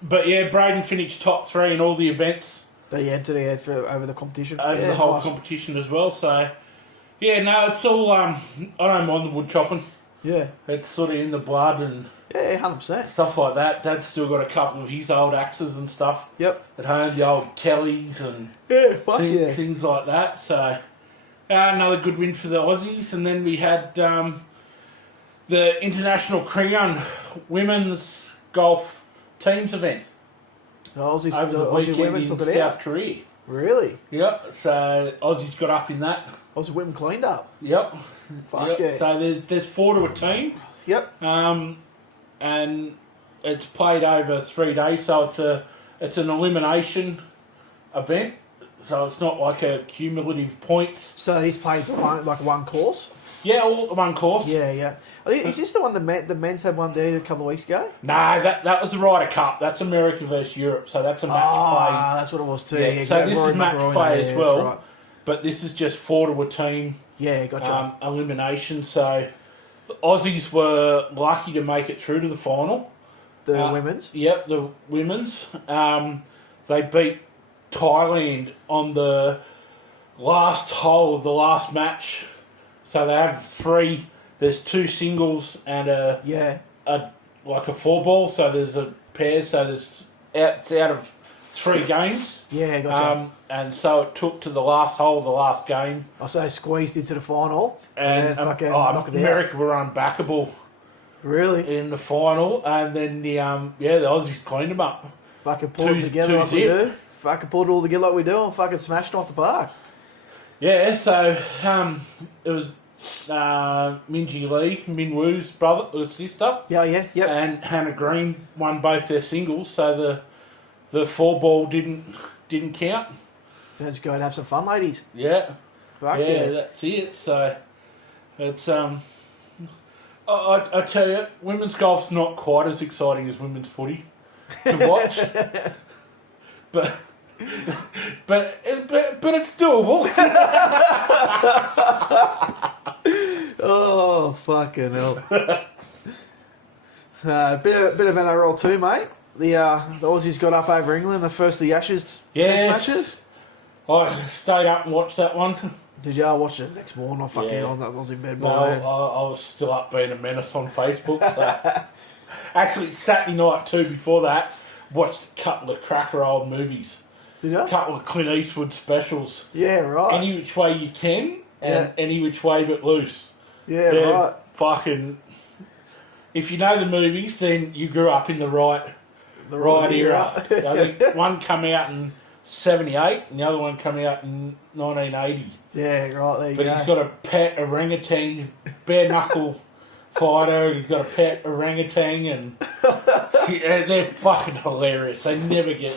But yeah, Braden finished top 3 in all the events. They entered for over the competition. Over the whole competition as well, so... Yeah, no, it's all... I don't mind the wood chopping. Yeah. It's sort of in the blood and... Yeah, 100%. Stuff like that. Dad's still got a couple of his old axes and stuff. Yep. At home, the old Kellys and... Things like that, so... another good win for the Aussies, and then we had the International Crown Women's Golf Teams event. The Aussies, over the Aussie weekend women in took it South out. Korea. Really? Yep, so Aussies got up in that. Aussie women cleaned up. Yep. Fuck yeah. So there's 4 to a team. Yep. And it's played over 3 days, so it's an elimination event. So it's not like a cumulative points. So he's played one course? Yeah, all at one course. Yeah. Is this the one the men's had one there a couple of weeks ago? No, that was the Ryder Cup. That's America versus Europe, so that's a match play. That's what it was too. Yeah, so this is match play as well. Right. But this is just 4 to a team. Yeah, gotcha. Elimination. So the Aussies were lucky to make it through to the final. The women's? Yep, the women's. They beat Thailand on the last hole of the last match. So they have 3. There's 2 singles and a 4-ball. So there's a pair. So it's out of 3 games. Yeah, gotcha. And so it took to the last hole of the last game. So they squeezed into the final. And knocked it America out. were unbackable. Really? In the final, and then the Aussies cleaned them up. Fucking pulled it together like we do. Fucking pulled it all together like we do and fucking smashed off the park. Yeah, so it was Minji Lee, Min Woo's sister. Yeah. And Hannah Green won both their singles, so the 4-ball didn't count. So just go and have some fun, ladies. Yeah. Fuck yeah, that's it. So it's I tell you, women's golf's not quite as exciting as women's footy to watch, but it's doable. Oh fucking hell! Bit of NRL too, mate. The Aussies got up over England, the first of the Ashes test matches. I stayed up and watched that one. Did you? I watched it next morning. I was in bed by then. I was still up being a menace on Facebook. So. Actually, Saturday night too, before that, watched a couple of cracker old movies. Did you? A couple of Clint Eastwood specials. Yeah, right. Any Which Way You Can and Any Which Way But Loose. Yeah, right. Fucking... If you know the movies, then you grew up in the right era. I think one come out in 78 and the other one come out in 1980. Yeah, right, there you go. But he's got a pet orangutan, he's bare knuckle fighter, he's got a pet orangutan, and they're fucking hilarious. They never get...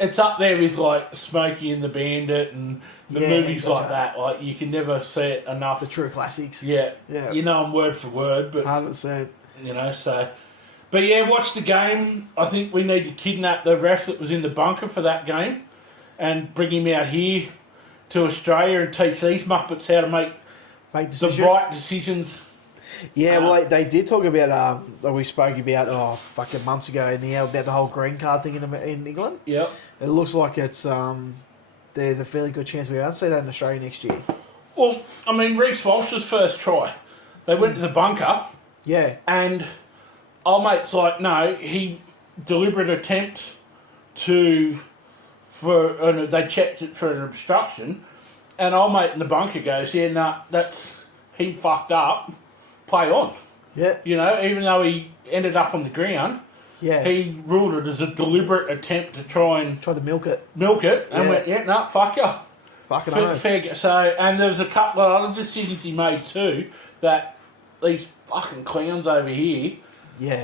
it's up there with like Smokey and the Bandit and the movies gotcha. like that. Like you can never see it enough. The true classics. Yeah, Yeah. You know them word for word, but 100%. you know so. But yeah, watch the game. I think we need to kidnap the ref that was in the bunker for that game, and bring him out here to Australia and teach these muppets how to make decisions. the right decisions. Yeah, well, they did talk about, like we spoke about, fucking months ago, about the whole green card thing in England. Yep. It looks like it's, there's a fairly good chance we won't see that in Australia next year. Well, I mean, Reece Walsh's first try, they went to the bunker, Yeah. and old mate's like, no, he deliberate attempt they checked it for an obstruction, and old mate in the bunker goes, yeah, nah, he fucked up. Play on. Yeah. You know, even though he ended up on the ground, Yeah. he ruled it as a deliberate attempt to tried to milk it. And went, yeah, no, fuck you. Fucking hell. So, and there was a couple of other decisions he made too that these fucking clowns over here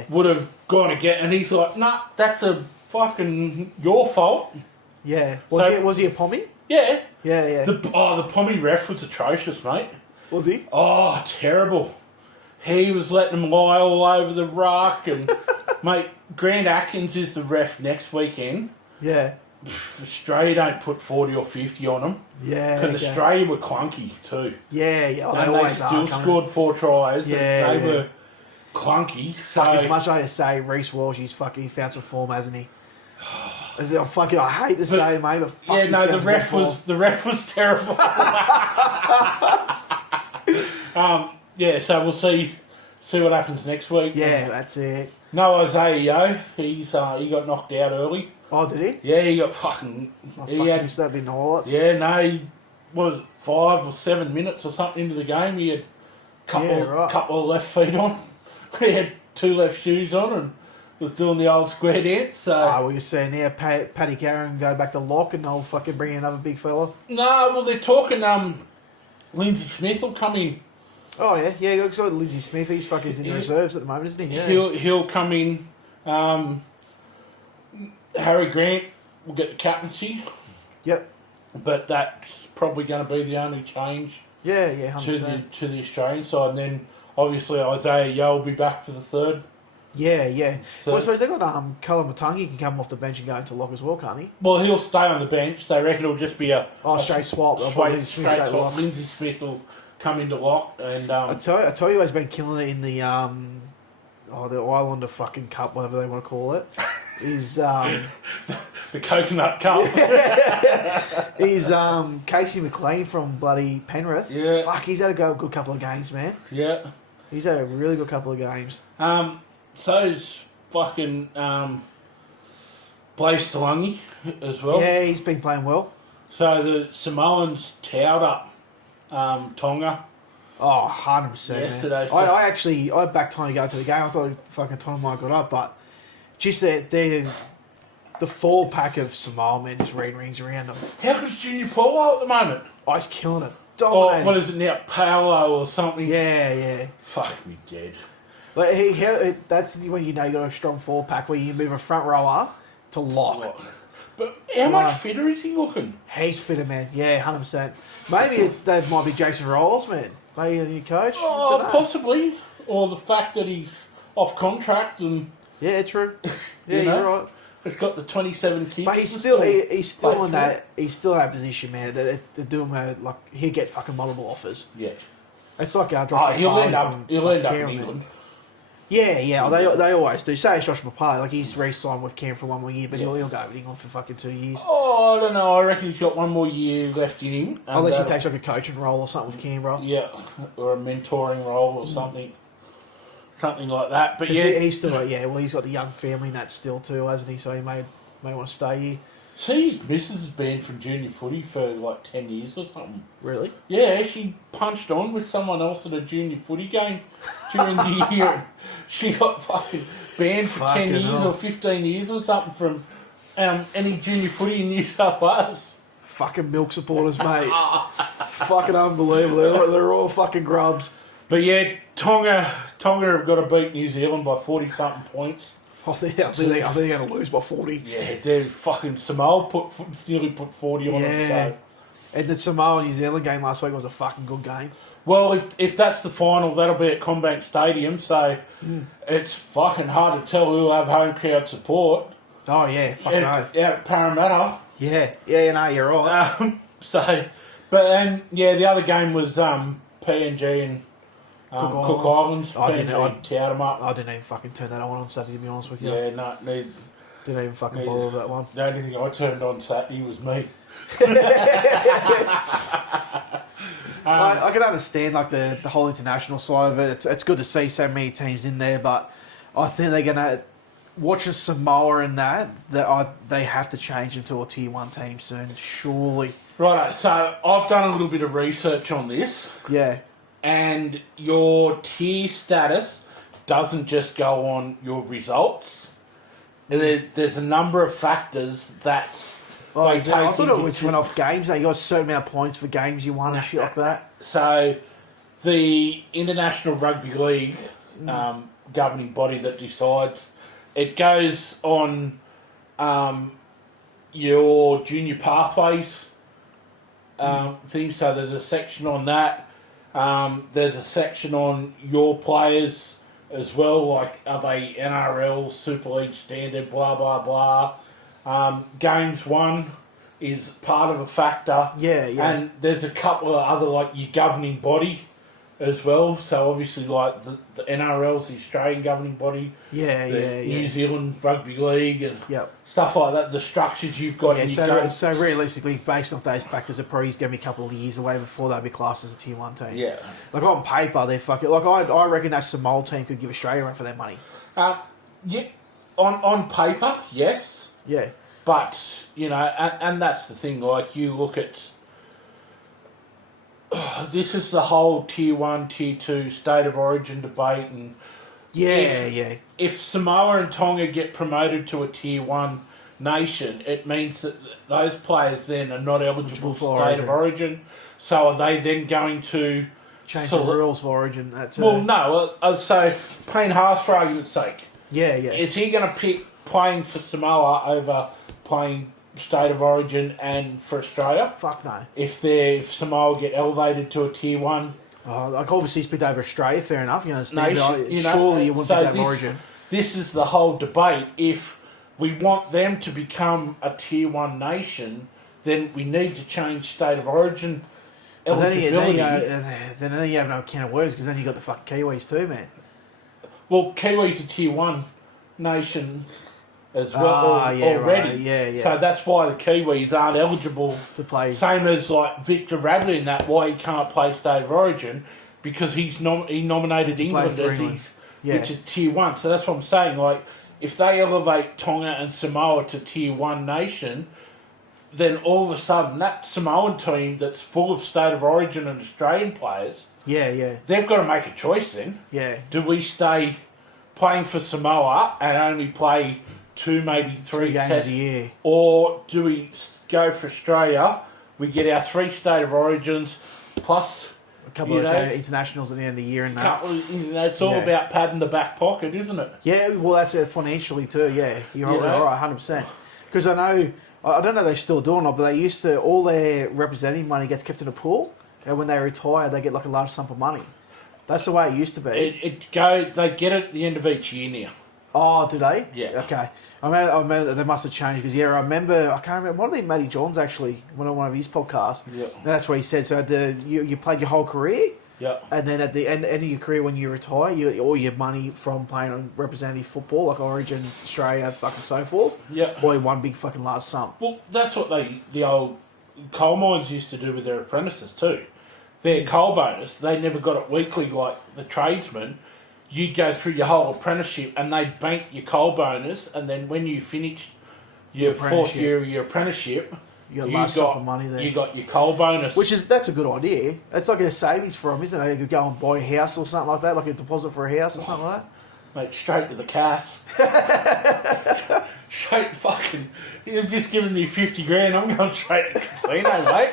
would have gone to get, and he's like, nah, that's a fucking your fault. Yeah. Was he a pommy? Yeah. Yeah. The pommy ref was atrocious, mate. Was he? Oh, terrible. He was letting them lie all over the ruck, and mate, Grant Atkins is the ref next weekend. Yeah. Australia don't put 40 or 50 on them. Yeah. Because Australia were clunky too. Yeah. Oh, and they still scored 4 tries. Yeah. They were clunky. So as much as I say, Reece Walsh, he found some form, hasn't he? I hate to say, mate, but fuck, the ref was terrible. So we'll see what happens next week. Yeah, that's it. No Isaiah Yo, he got knocked out early. Oh, did he? Yeah, he got fucking. Missed that in the highlights. Yeah, no, he was 5 or 7 minutes or something into the game. He had couple of left feet on. He had 2 left shoes on and was doing the old square dance. So. Well, you're saying now Paddy Carron go back to lock and they'll fucking bring in another big fella. No, well they're talking. Lindsay Smith will come in. Oh yeah, you got Lindsay Smith. He's fucking in the reserves at the moment, isn't he? Yeah. He'll come in. Harry Grant will get the captaincy. Yep. But that's probably going to be the only change. Yeah, 100%. To the Australian side, and then obviously Isaiah Yo will be back for the third. Yeah. Well, I suppose they've got Cullen Matungi can come off the bench and go into lock as well, can't he? Well, he'll stay on the bench. They reckon it'll just be a straight swap. Straight swap. Lindsay Smith will come into lock, and I tell you, he's been killing it in the Islander fucking cup, whatever they want to call it. Is the Coconut Cup. He's Casey McLean from bloody Penrith. Yeah. Fuck, he's had a good couple of games, man. Yeah. He's had a really good couple of games. So's fucking Blaze Talungi as well. Yeah, he's been playing well. So the Samoans towed up Tonga. Oh, 100%. Yesterday. So I backed Tonga to go to the game. I thought fucking Tonga might have got up, but just the 4-pack of Samoa men just reading rings around them. How good's Junior Paulo at the moment? Oh, he's killing it. Dominating. What is it now? Paolo or something? Yeah. Fuck me dead. Like, that's when you know you got a strong 4-pack where you move a front rower to lock. But how much fitter is he looking? He's fitter, man. Yeah, 100%. Maybe that might be Jason Rolls, man. Maybe the new coach. Oh, possibly. Or the fact that he's off contract and... Yeah, true. Yeah, you're right. He's got the 27 kids. But he's still in that position, man. They're doing he'll get fucking multiple offers. Yeah. It's like Josh he'll end up in England. Yeah. They always do. Say it's Josh Mappai, like he's re-signed with Cam for 1 more year, but he'll go with England for fucking 2 years. Oh, I don't know. I reckon he's got 1 more year left in him. Unless he takes like a coaching role or something with Canberra. Yeah, or a mentoring role or something. Something like that. But he's still he's got the young family and that still too, hasn't he? So he may want to stay here. See, his missus has been from junior footy for like 10 years or something. Really? Yeah, she punched on with someone else at a junior footy game during the year. She got fucking banned for 10 years or 15 years or something from any junior footy in New South Wales. Fucking milk supporters, mate. Fucking unbelievable. They're all fucking grubs. But yeah, Tonga have got to beat New Zealand by 40-something points. I think they're going to lose by 40. Yeah, they're fucking Samoa nearly put 40 on them. So. And the Samoa New Zealand game last week was a fucking good game. Well, if that's the final, that'll be at Combank Stadium, so it's fucking hard to tell who'll have home crowd support. Oh, yeah, fucking Out at Parramatta. Yeah, no, you're right. The other game was PNG and Cook Islands. I PNG towed them up. I didn't even fucking turn that on Saturday, to be honest with you. Yeah, no, didn't even fucking bother with that one. The only thing I turned on Saturday was me. I can understand like the whole international side of it. It's good to see so many teams in there, but I think they're gonna watching Samoa and they have to change into a tier 1 team soon, surely. Right, so I've done a little bit of research on this. Yeah. And your tier status doesn't just go on your results. There's a number of factors that I thought it just went off games. You got so many points for games you won and shit like that. So the International Rugby League governing body that decides, it goes on your junior pathways thing. So there's a section on that. There's a section on your players as well, like are they NRL, Super League standard, blah, blah, blah. Games won is part of a factor. Yeah. And there's a couple of other, like your governing body as well. So obviously, like the NRL's the Australian governing body. New Zealand Rugby League and stuff like that. The structures you've got. Yeah, so realistically, based off those factors, it probably is going to be a couple of years away before they'll be classed as a tier 1 team. Yeah. Like on paper, they're fucking. Like I reckon that Samoa team could give Australia a run for their money. Yeah. On paper, yes. Yeah. But and that's the thing. Like you look at. This is the whole tier 1, tier 2 state of origin debate, and if Samoa and Tonga get promoted to a tier 1 nation, it means that those players then are not eligible for state of origin. So are they then going to change the rules for origin? Well, no. So playing half for argument's sake, is he going to pick playing for Samoa over playing state of origin and for Australia? Fuck no. If Samoa get elevated to a tier 1, like obviously he's picked over Australia, fair enough. You understand? Nation, surely you wouldn't pick over origin. This is the whole debate. If we want them to become a tier 1 nation, then we need to change state of origin eligibility. Then you have no can of worms because then you got the fucking Kiwis too, man. Well, Kiwis are tier 1 nation as well already. Right. Yeah. So that's why the Kiwis aren't eligible to play. Same as like Victor Radley and that, why he can't play state of origin, because he nominated England as which is tier 1. So that's what I'm saying. Like if they elevate Tonga and Samoa to tier 1 nation, then all of a sudden that Samoan team that's full of state of origin and Australian players, they've got to make a choice then. Yeah. Do we stay playing for Samoa and only play 2, maybe 3 games tests a year, or do we go for Australia? We get our 3 state of origins plus a couple of internationals at the end of the year, and that. It's all about padding the back pocket, isn't it? Yeah, well, that's it financially too. Yeah, you're right, 100%. Because I don't know if they still do or not, but they used to, all their representative money gets kept in a pool, and when they retire, they get like a large sum of money. That's the way it used to be. They get it at the end of each year now. Oh, do they? Yeah. Okay. I remember they must have changed because, I remember, I can't remember, it might have been Matty Johns actually, on one of his podcasts. Yeah. And that's what he said. So you played your whole career. Yeah. And then at the end of your career, when you retire, all your money from playing on representative football, like Origin, Australia, fucking so forth. Yeah. All in one big fucking large sum. Well, that's what the old coal mines used to do with their apprentices too. Their coal bonus, they never got it weekly like the tradesmen. You'd go through your whole apprenticeship and they'd bank your coal bonus, and then when you finished your 4th year of your apprenticeship, you got large sum of money there. You got your coal bonus. That's a good idea. It's like a savings for them, isn't it? You could go and buy a house or something like that, like a deposit for a house or something like that. Mate, straight to the cash. Straight fucking... He was just giving me 50 grand. I'm going straight to the casino, mate.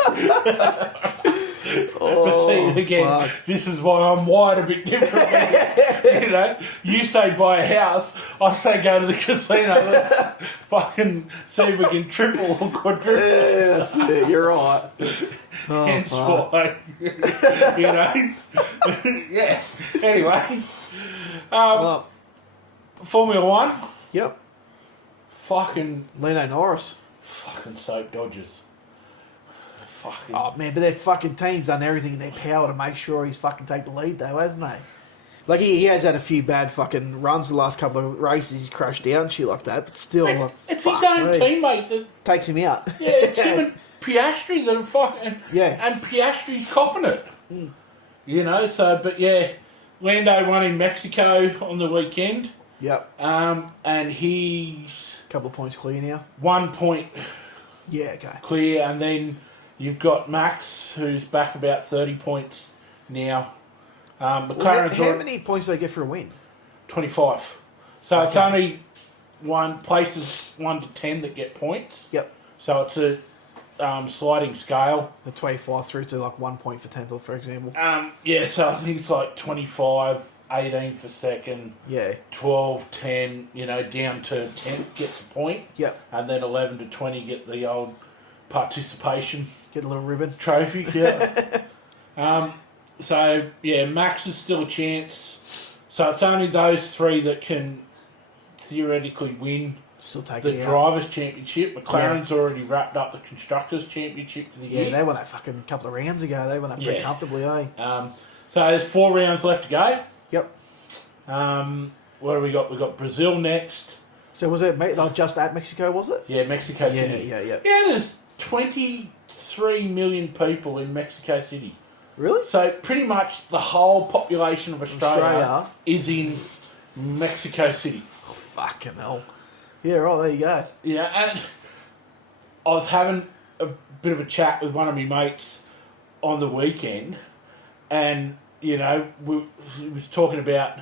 But see, again, fuck. this is why I'm wired a bit differently. You know, you say buy a house, I say go to the casino. Let's fucking see if we can triple or quadruple. Yeah, that's it. You're right. Oh, Hence fuck. why, you know. Yeah. Anyway, Well, Formula One, yep. fucking Lando Norris. soap dodgers. Fucking. Oh, man, but their fucking team's done everything in their power to make sure he's fucking take the lead, though, hasn't they? Like, he has had a few bad fucking runs the last couple of races. He's crashed out and shit like that, but still, Mate, like, it's his fuck own me. teammate that. Takes him out. Yeah, it's him and Piastri that are fucking. Yeah. And Piastri's copping it. You know, so, but yeah, Lando won in Mexico on the weekend. Yep. And he's Couple of points clear now. 1 point Yeah, okay. clear, and then you've got Max, who's back about 30 points now. Well, McLaren's how on many points do they get for a win? 25. So it's Okay. only places 1 to 10 that get points. Yep. So it's a sliding scale. The 25 through to like 1 point for 10th, for example. Yeah, so I think it's like 25, 18 for second, Yeah. 12, 10, you know, down to 10th gets a point. Yep. And then 11 to 20 get the old participation Get a little ribbon. trophy. Yeah. So, yeah, Max is still a chance. So it's only those three that can theoretically win Still take the it out. Drivers' Championship. McLaren's already wrapped up the Constructors' Championship for the Yeah, year. they won that fucking couple of rounds ago. They won that pretty Yeah. comfortably, eh? So there's 4 rounds left to go. Yep. What do we got? We got Brazil next. So was it like just at Mexico, was it? Yeah, Mexico Yeah, City. yeah, yeah. Yeah, there's 23 million people in Mexico City. Really? So pretty much the whole population of Australia, Australia. is in Mexico City. Oh, fucking hell. Yeah, right, there you go. Yeah, and I was having a bit of a chat with one of my mates on the weekend, and, you know, we was talking about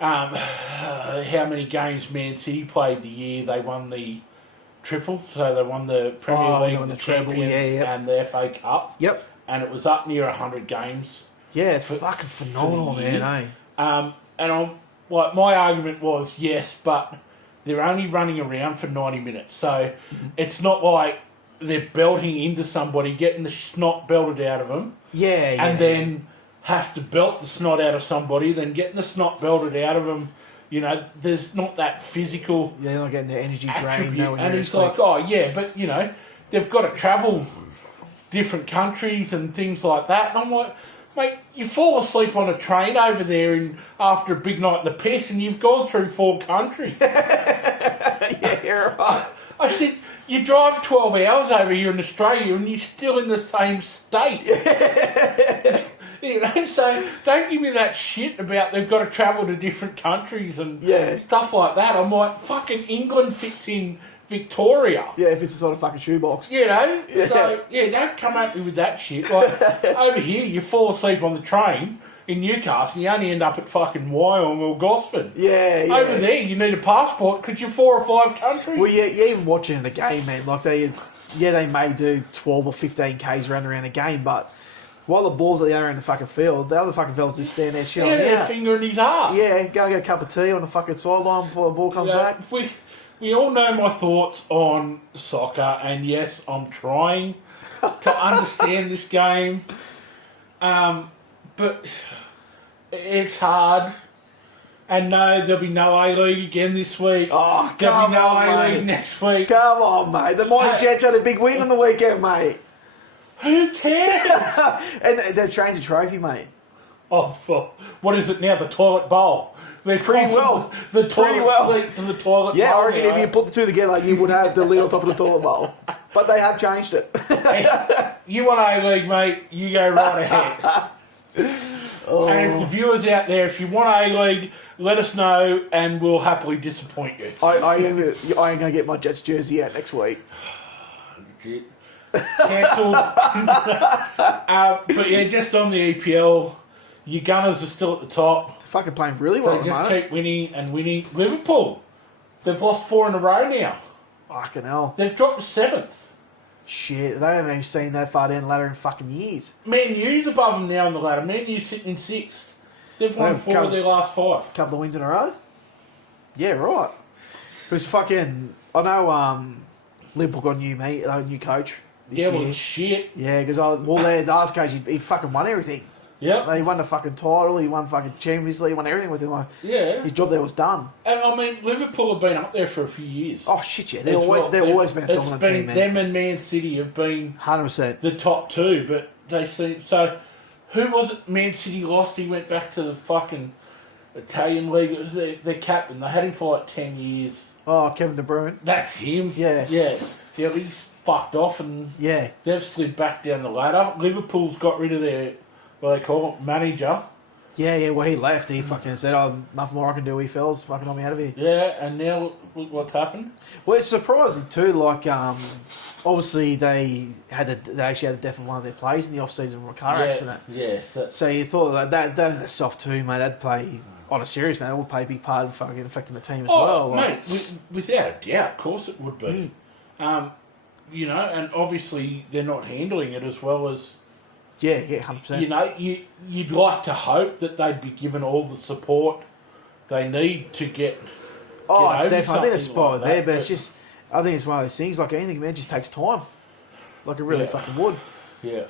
how many games Man City played the year they won the triple. So they won the Premier League, won the the treble, Champions, yeah, yeah. and the FA Cup. Yep. And it was up near 100 games. Yeah, it's For- fucking for phenomenal, the year. man, eh? And I'm like, my argument was yes, but they're only running around for 90 minutes, so it's not like they're belting into somebody, getting the snot belted out of them, Yeah, yeah. and then have to belt the snot out of somebody, then getting the snot belted out of them. You know, there's not that physical They're not getting their energy drained. attribute. Nowhere And near it's as quick. like, oh yeah, but you know, they've got to travel different countries and things like that. And I'm like, mate, you fall asleep on a train over there after a big night at the piss, and you've gone through 4 countries. Yeah, you're right. I said, you drive 12 hours over here in Australia and you're still in the same state. You know, so don't give me that shit about they've got to travel to different countries and Yeah. stuff like that. I'm like, fucking England fits in Victoria. Yeah, if it's a sort of fucking shoebox. You know? So, yeah, don't come at me with that shit. Like, over here, you fall asleep on the train in Newcastle, you only end up at fucking Wyong or Gosford. Yeah, yeah. Over there, you need a passport because you're 4 or 5 countries. Well, yeah, even watching in a game, man, like they may do 12 or 15 Ks running around a game, but while the ball's at the other end of the fucking field, the other fucking fellas just stand there Stand chilling there out. finger in his ass. Yeah, go get a cup of tea on the fucking sideline before the ball comes Yeah, back. we all know my thoughts on soccer, and yes, I'm trying to understand this game, but it's hard. And no, there'll be no A-League again this week. Oh, There'll come be no on, A-League mate. next week. Come on, mate. The Mighty Hey. Jets had a big win on the weekend, mate. Who cares? And they've changed the trophy, mate. Oh, well, what is it now? The toilet bowl. They're Pretty from well. The toilet Pretty well. seat to the toilet Yeah, bowl. I reckon now. if you put the two together, you would have the lid on top of the toilet bowl. But they have changed it. Hey, you want A-League, mate, you go right ahead. And if the viewers out there, if you want A-League, let us know and we'll happily disappoint you. I am going to get my Jets jersey out next week. That's it. Cancelled. But yeah, just on the EPL, your Gunners are still at the top. They're fucking playing really well, They just mate. keep winning and winning. Liverpool, they've lost 4 in a row now. Fucking hell. They've dropped to 7th. Shit, they haven't even seen that far down the ladder in fucking years. Man U's above them now on the ladder. Man U's sitting in 6th. They've won 4 of their last 5. Couple of wins in a row. Yeah, right. Because fucking, I know Liverpool got a new coach this year. Well, shit. Yeah, because the last coach, he'd fucking won everything. Yep. He won the fucking title, he won fucking Champions League, he won everything with him. Like, yeah. His job there was done. And I mean, Liverpool have been up there for a few years. Oh shit, yeah. They've always been a dominant team, man. Them and Man City have been 100%. the top 2, but they seem so. Who was it? Man City lost. He went back to the fucking Italian league. It was their captain. They had him for like 10 years. Oh, Kevin De Bruyne. That's him. Yeah. Yeah. He's fucked off, and they've slid back down the ladder. Liverpool's got rid of their, what they call it, manager. Yeah, well, he left. He fucking said, nothing more I can do, he fellas. Fucking on me out of here. Yeah, and now look what's happened. Well, it's surprising too, like, obviously they actually had the death of one of their players in the off-season from a car accident. Yeah. So you thought that in itself too, mate, that'd play, on a serious note, that would play a big part in fucking affecting the team as well. Like, mate, without a doubt, of course it would be. You know, and obviously they're not handling it as well as... Yeah, 100%. You know, you'd like to hope that they'd be given all the support they need to get over definitely. I think it's spot like there, but it's just... I think it's one of those things, like anything, man, it just takes time. Like it really fucking would. Yeah.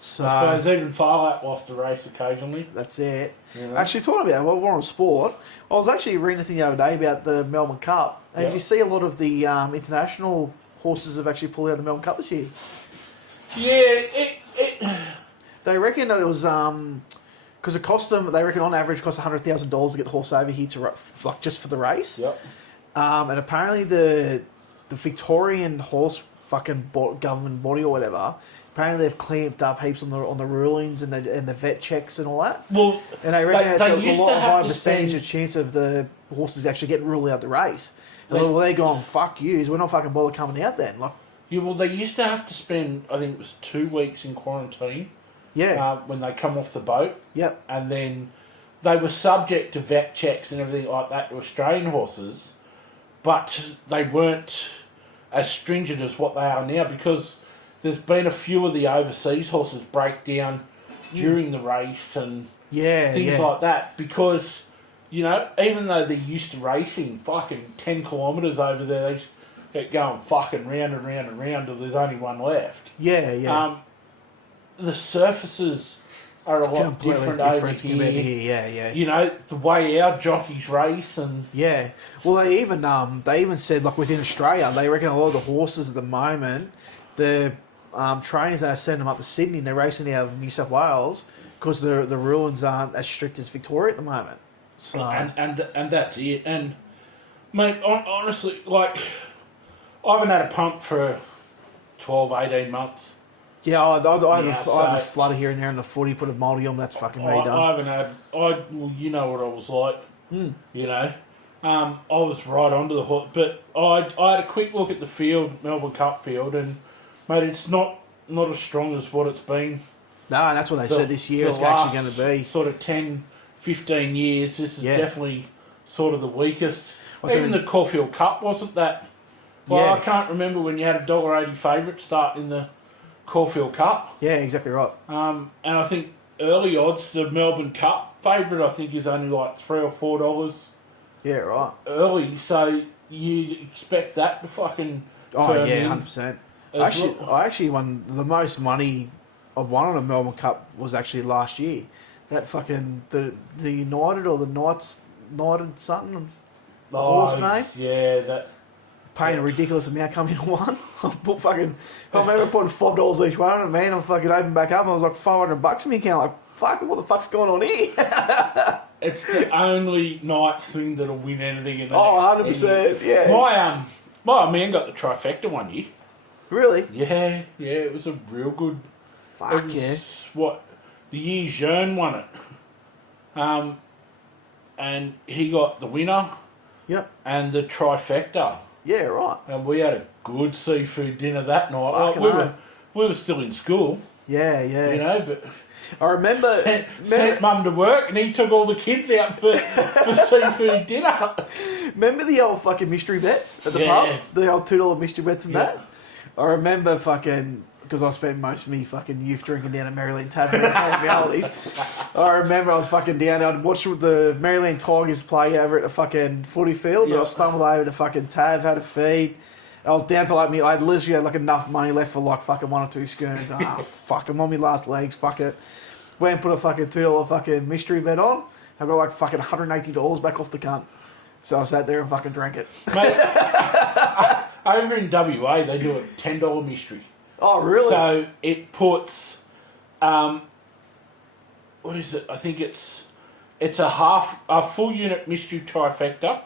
So, I suppose even Farlap lost the race occasionally. That's it. You know? Actually, talking about, we're on sport, I was actually reading a thing the other day about the Melbourne Cup, and you see a lot of the international horses have actually pulled out the Melbourne Cup this year. Yeah, They reckon it was because it cost them. They reckon on average it costs $100,000 to get the horse over here to like just for the race. Yep. And apparently the Victorian horse fucking government body or whatever. Apparently they've clamped up heaps on the rulings and the vet checks and all that. Well, and they reckon it's a lot higher percentage of chance of the horses actually getting ruled out the race. And they're going, fuck yous, we're not fucking bothered coming out then. Like, yeah, well, they used to have to spend, I think it was 2 weeks in quarantine. Yeah. When they come off the boat. Yep. And then they were subject to vet checks and everything like that to Australian horses, but they weren't as stringent as what they are now because there's been a few of the overseas horses break down during the race and things like that because, you know, even though they're used to racing fucking 10 kilometres over there, they get going fucking round and round and round till there's only one left. Yeah. The surfaces are a lot different over here. Yeah. You know, the way our jockeys race and... Yeah. Well, they even said, like, within Australia, they reckon a lot of the horses at the moment, the trainers that are sending them up to Sydney and they're racing out of New South Wales because the rulings aren't as strict as Victoria at the moment. So And that's it. And, mate, honestly, like, I haven't had a pump for 12, 18 months. Yeah, I have a flutter here and there in the footy, put a mouldy on, that's fucking me done. I haven't had... well, you know what I was like. You know? I was right onto the hook. But I had a quick look at the field, Melbourne Cup field, and, mate, it's not as strong as what it's been. No, and that's what they said this year it's actually going to be. Sort of 10, 15 years, this is definitely sort of the weakest. Even the Caulfield Cup wasn't that... Well, I can't remember when you had a $1.80 favourite start in the Caulfield Cup. Yeah, exactly right. And I think early odds, the Melbourne Cup favourite, I think, is only like $3 or $4. Yeah, right. Early, so you'd expect that to fucking... Oh, yeah, 100%. I actually won the most money I've won on a Melbourne Cup was actually last year. That fucking... The United or the Knights... United something? The horse name? Yeah, that... Paying a ridiculous amount coming in one. I remember putting $5 each one, and man, I'm fucking opened back up. And I was like $500 in my account. Like, fuck, what the fuck's going on here? It's the only Knights thing that'll win anything in the 100%, yeah. My man got the trifecta one year. Really? Yeah, it was a real good. Fuck yeah. What the year Jean won it. And he got the winner. Yep. And the trifecta. Yeah, right. And we had a good seafood dinner that night. We were still in school. Yeah. You know, but I remember sent mum to work and he took all the kids out for seafood dinner. Remember the old fucking mystery bets at the pub? The old $2 mystery bets and that? I remember fucking, because I spent most of me fucking youth drinking down at Maryland Tavern and playing the oldies. I remember I was fucking down there, I'd watched the Maryland Tigers play over at the fucking footy field, and I stumbled over to fucking Tav, had a feed. I was down to like me, I literally had like enough money left for like fucking 1 or 2 schooners. Fuck, I'm on my last legs, fuck it. Went and put a fucking $2 fucking mystery bet on. I got like fucking $180 back off the cunt. So I sat there and fucking drank it. Mate, over in WA, they do a $10 mystery. Oh, really? So it puts, what is it? I think it's a full unit mystery trifecta.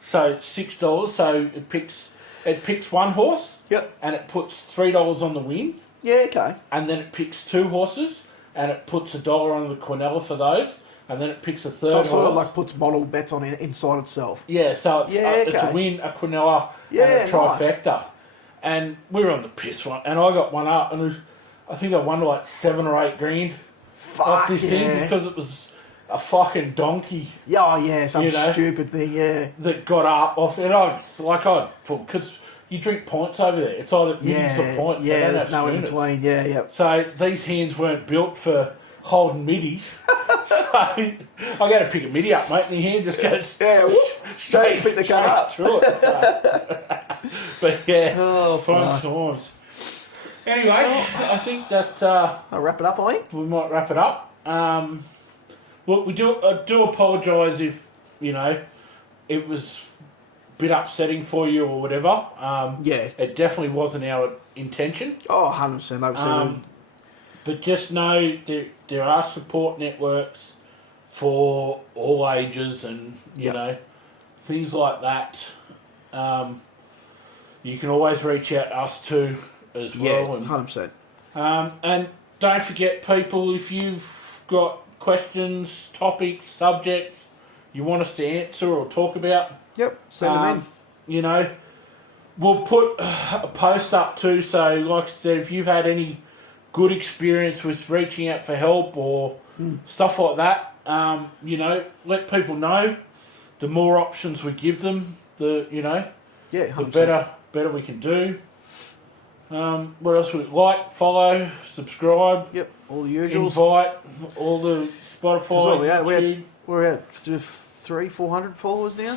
So it's $6. So it picks one horse. Yep. And it puts $3 on the win. Yeah, okay. And then it picks 2 horses, and it puts $1 on the Quinella for those. And then it picks a third So it horse. sort of like puts model bets on it inside itself. Yeah, so it's, it's a win, a Quinella, and a trifecta. Nice. And we were on the piss one, and I got one up, and I think I won like 7 or 8 grand off this thing because it was a fucking donkey. Yeah, oh yeah, some stupid thing, yeah. That got up off, and because you drink points over there. It's either middies or points. Yeah, there's no in between. Yeah, yeah. So these hands weren't built for holding middies. So I got to pick a midi up, mate, and your hand just goes straight pick the gun up through it. So. But yeah, fun times. Anyway, I think that I'll wrap it up. I think we might wrap it up. Look, I do apologise if it was a bit upsetting for you or whatever. It definitely wasn't our intention. Oh, 100%. Like we said, but just know there are support networks for all ages and, you know, things like that. You can always reach out to us too as well. Yeah, 100%. And don't forget, people, if you've got questions, topics, subjects you want us to answer or talk about, send them in. We'll put a post up too. So, like I said, if you've had any good experience with reaching out for help or stuff like that, let people know. The more options we give them, the 100%. better we can do. What else? Like, follow, subscribe. Yep, all the usuals. Invite all the Spotify. YouTube. We're at 300-400 followers now.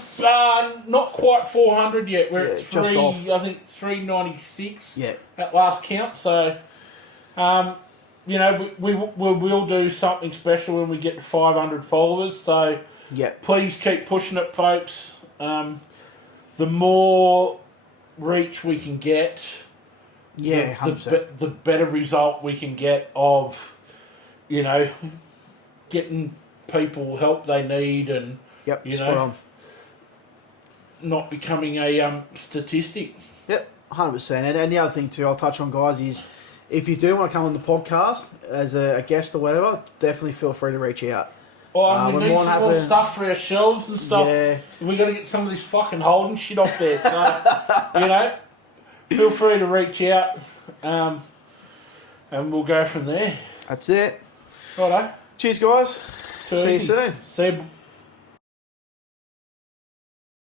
Not quite 400 yet. We're at just off. I think 396. Yeah. At last count. So, we will do something special when we get to 500 followers. So, please keep pushing it, folks. The more reach we can get, the better result we can get of, getting people help they need and, not becoming a statistic. Yep, 100%. And the other thing too, I'll touch on, guys, is if you do want to come on the podcast as a guest or whatever, definitely feel free to reach out. Well, we need some more stuff for ourselves and stuff. Yeah. We got to get some of this fucking holding shit off there. So, feel free to reach out, and we'll go from there. That's it. Righto. Cheers, guys. See you soon. See you.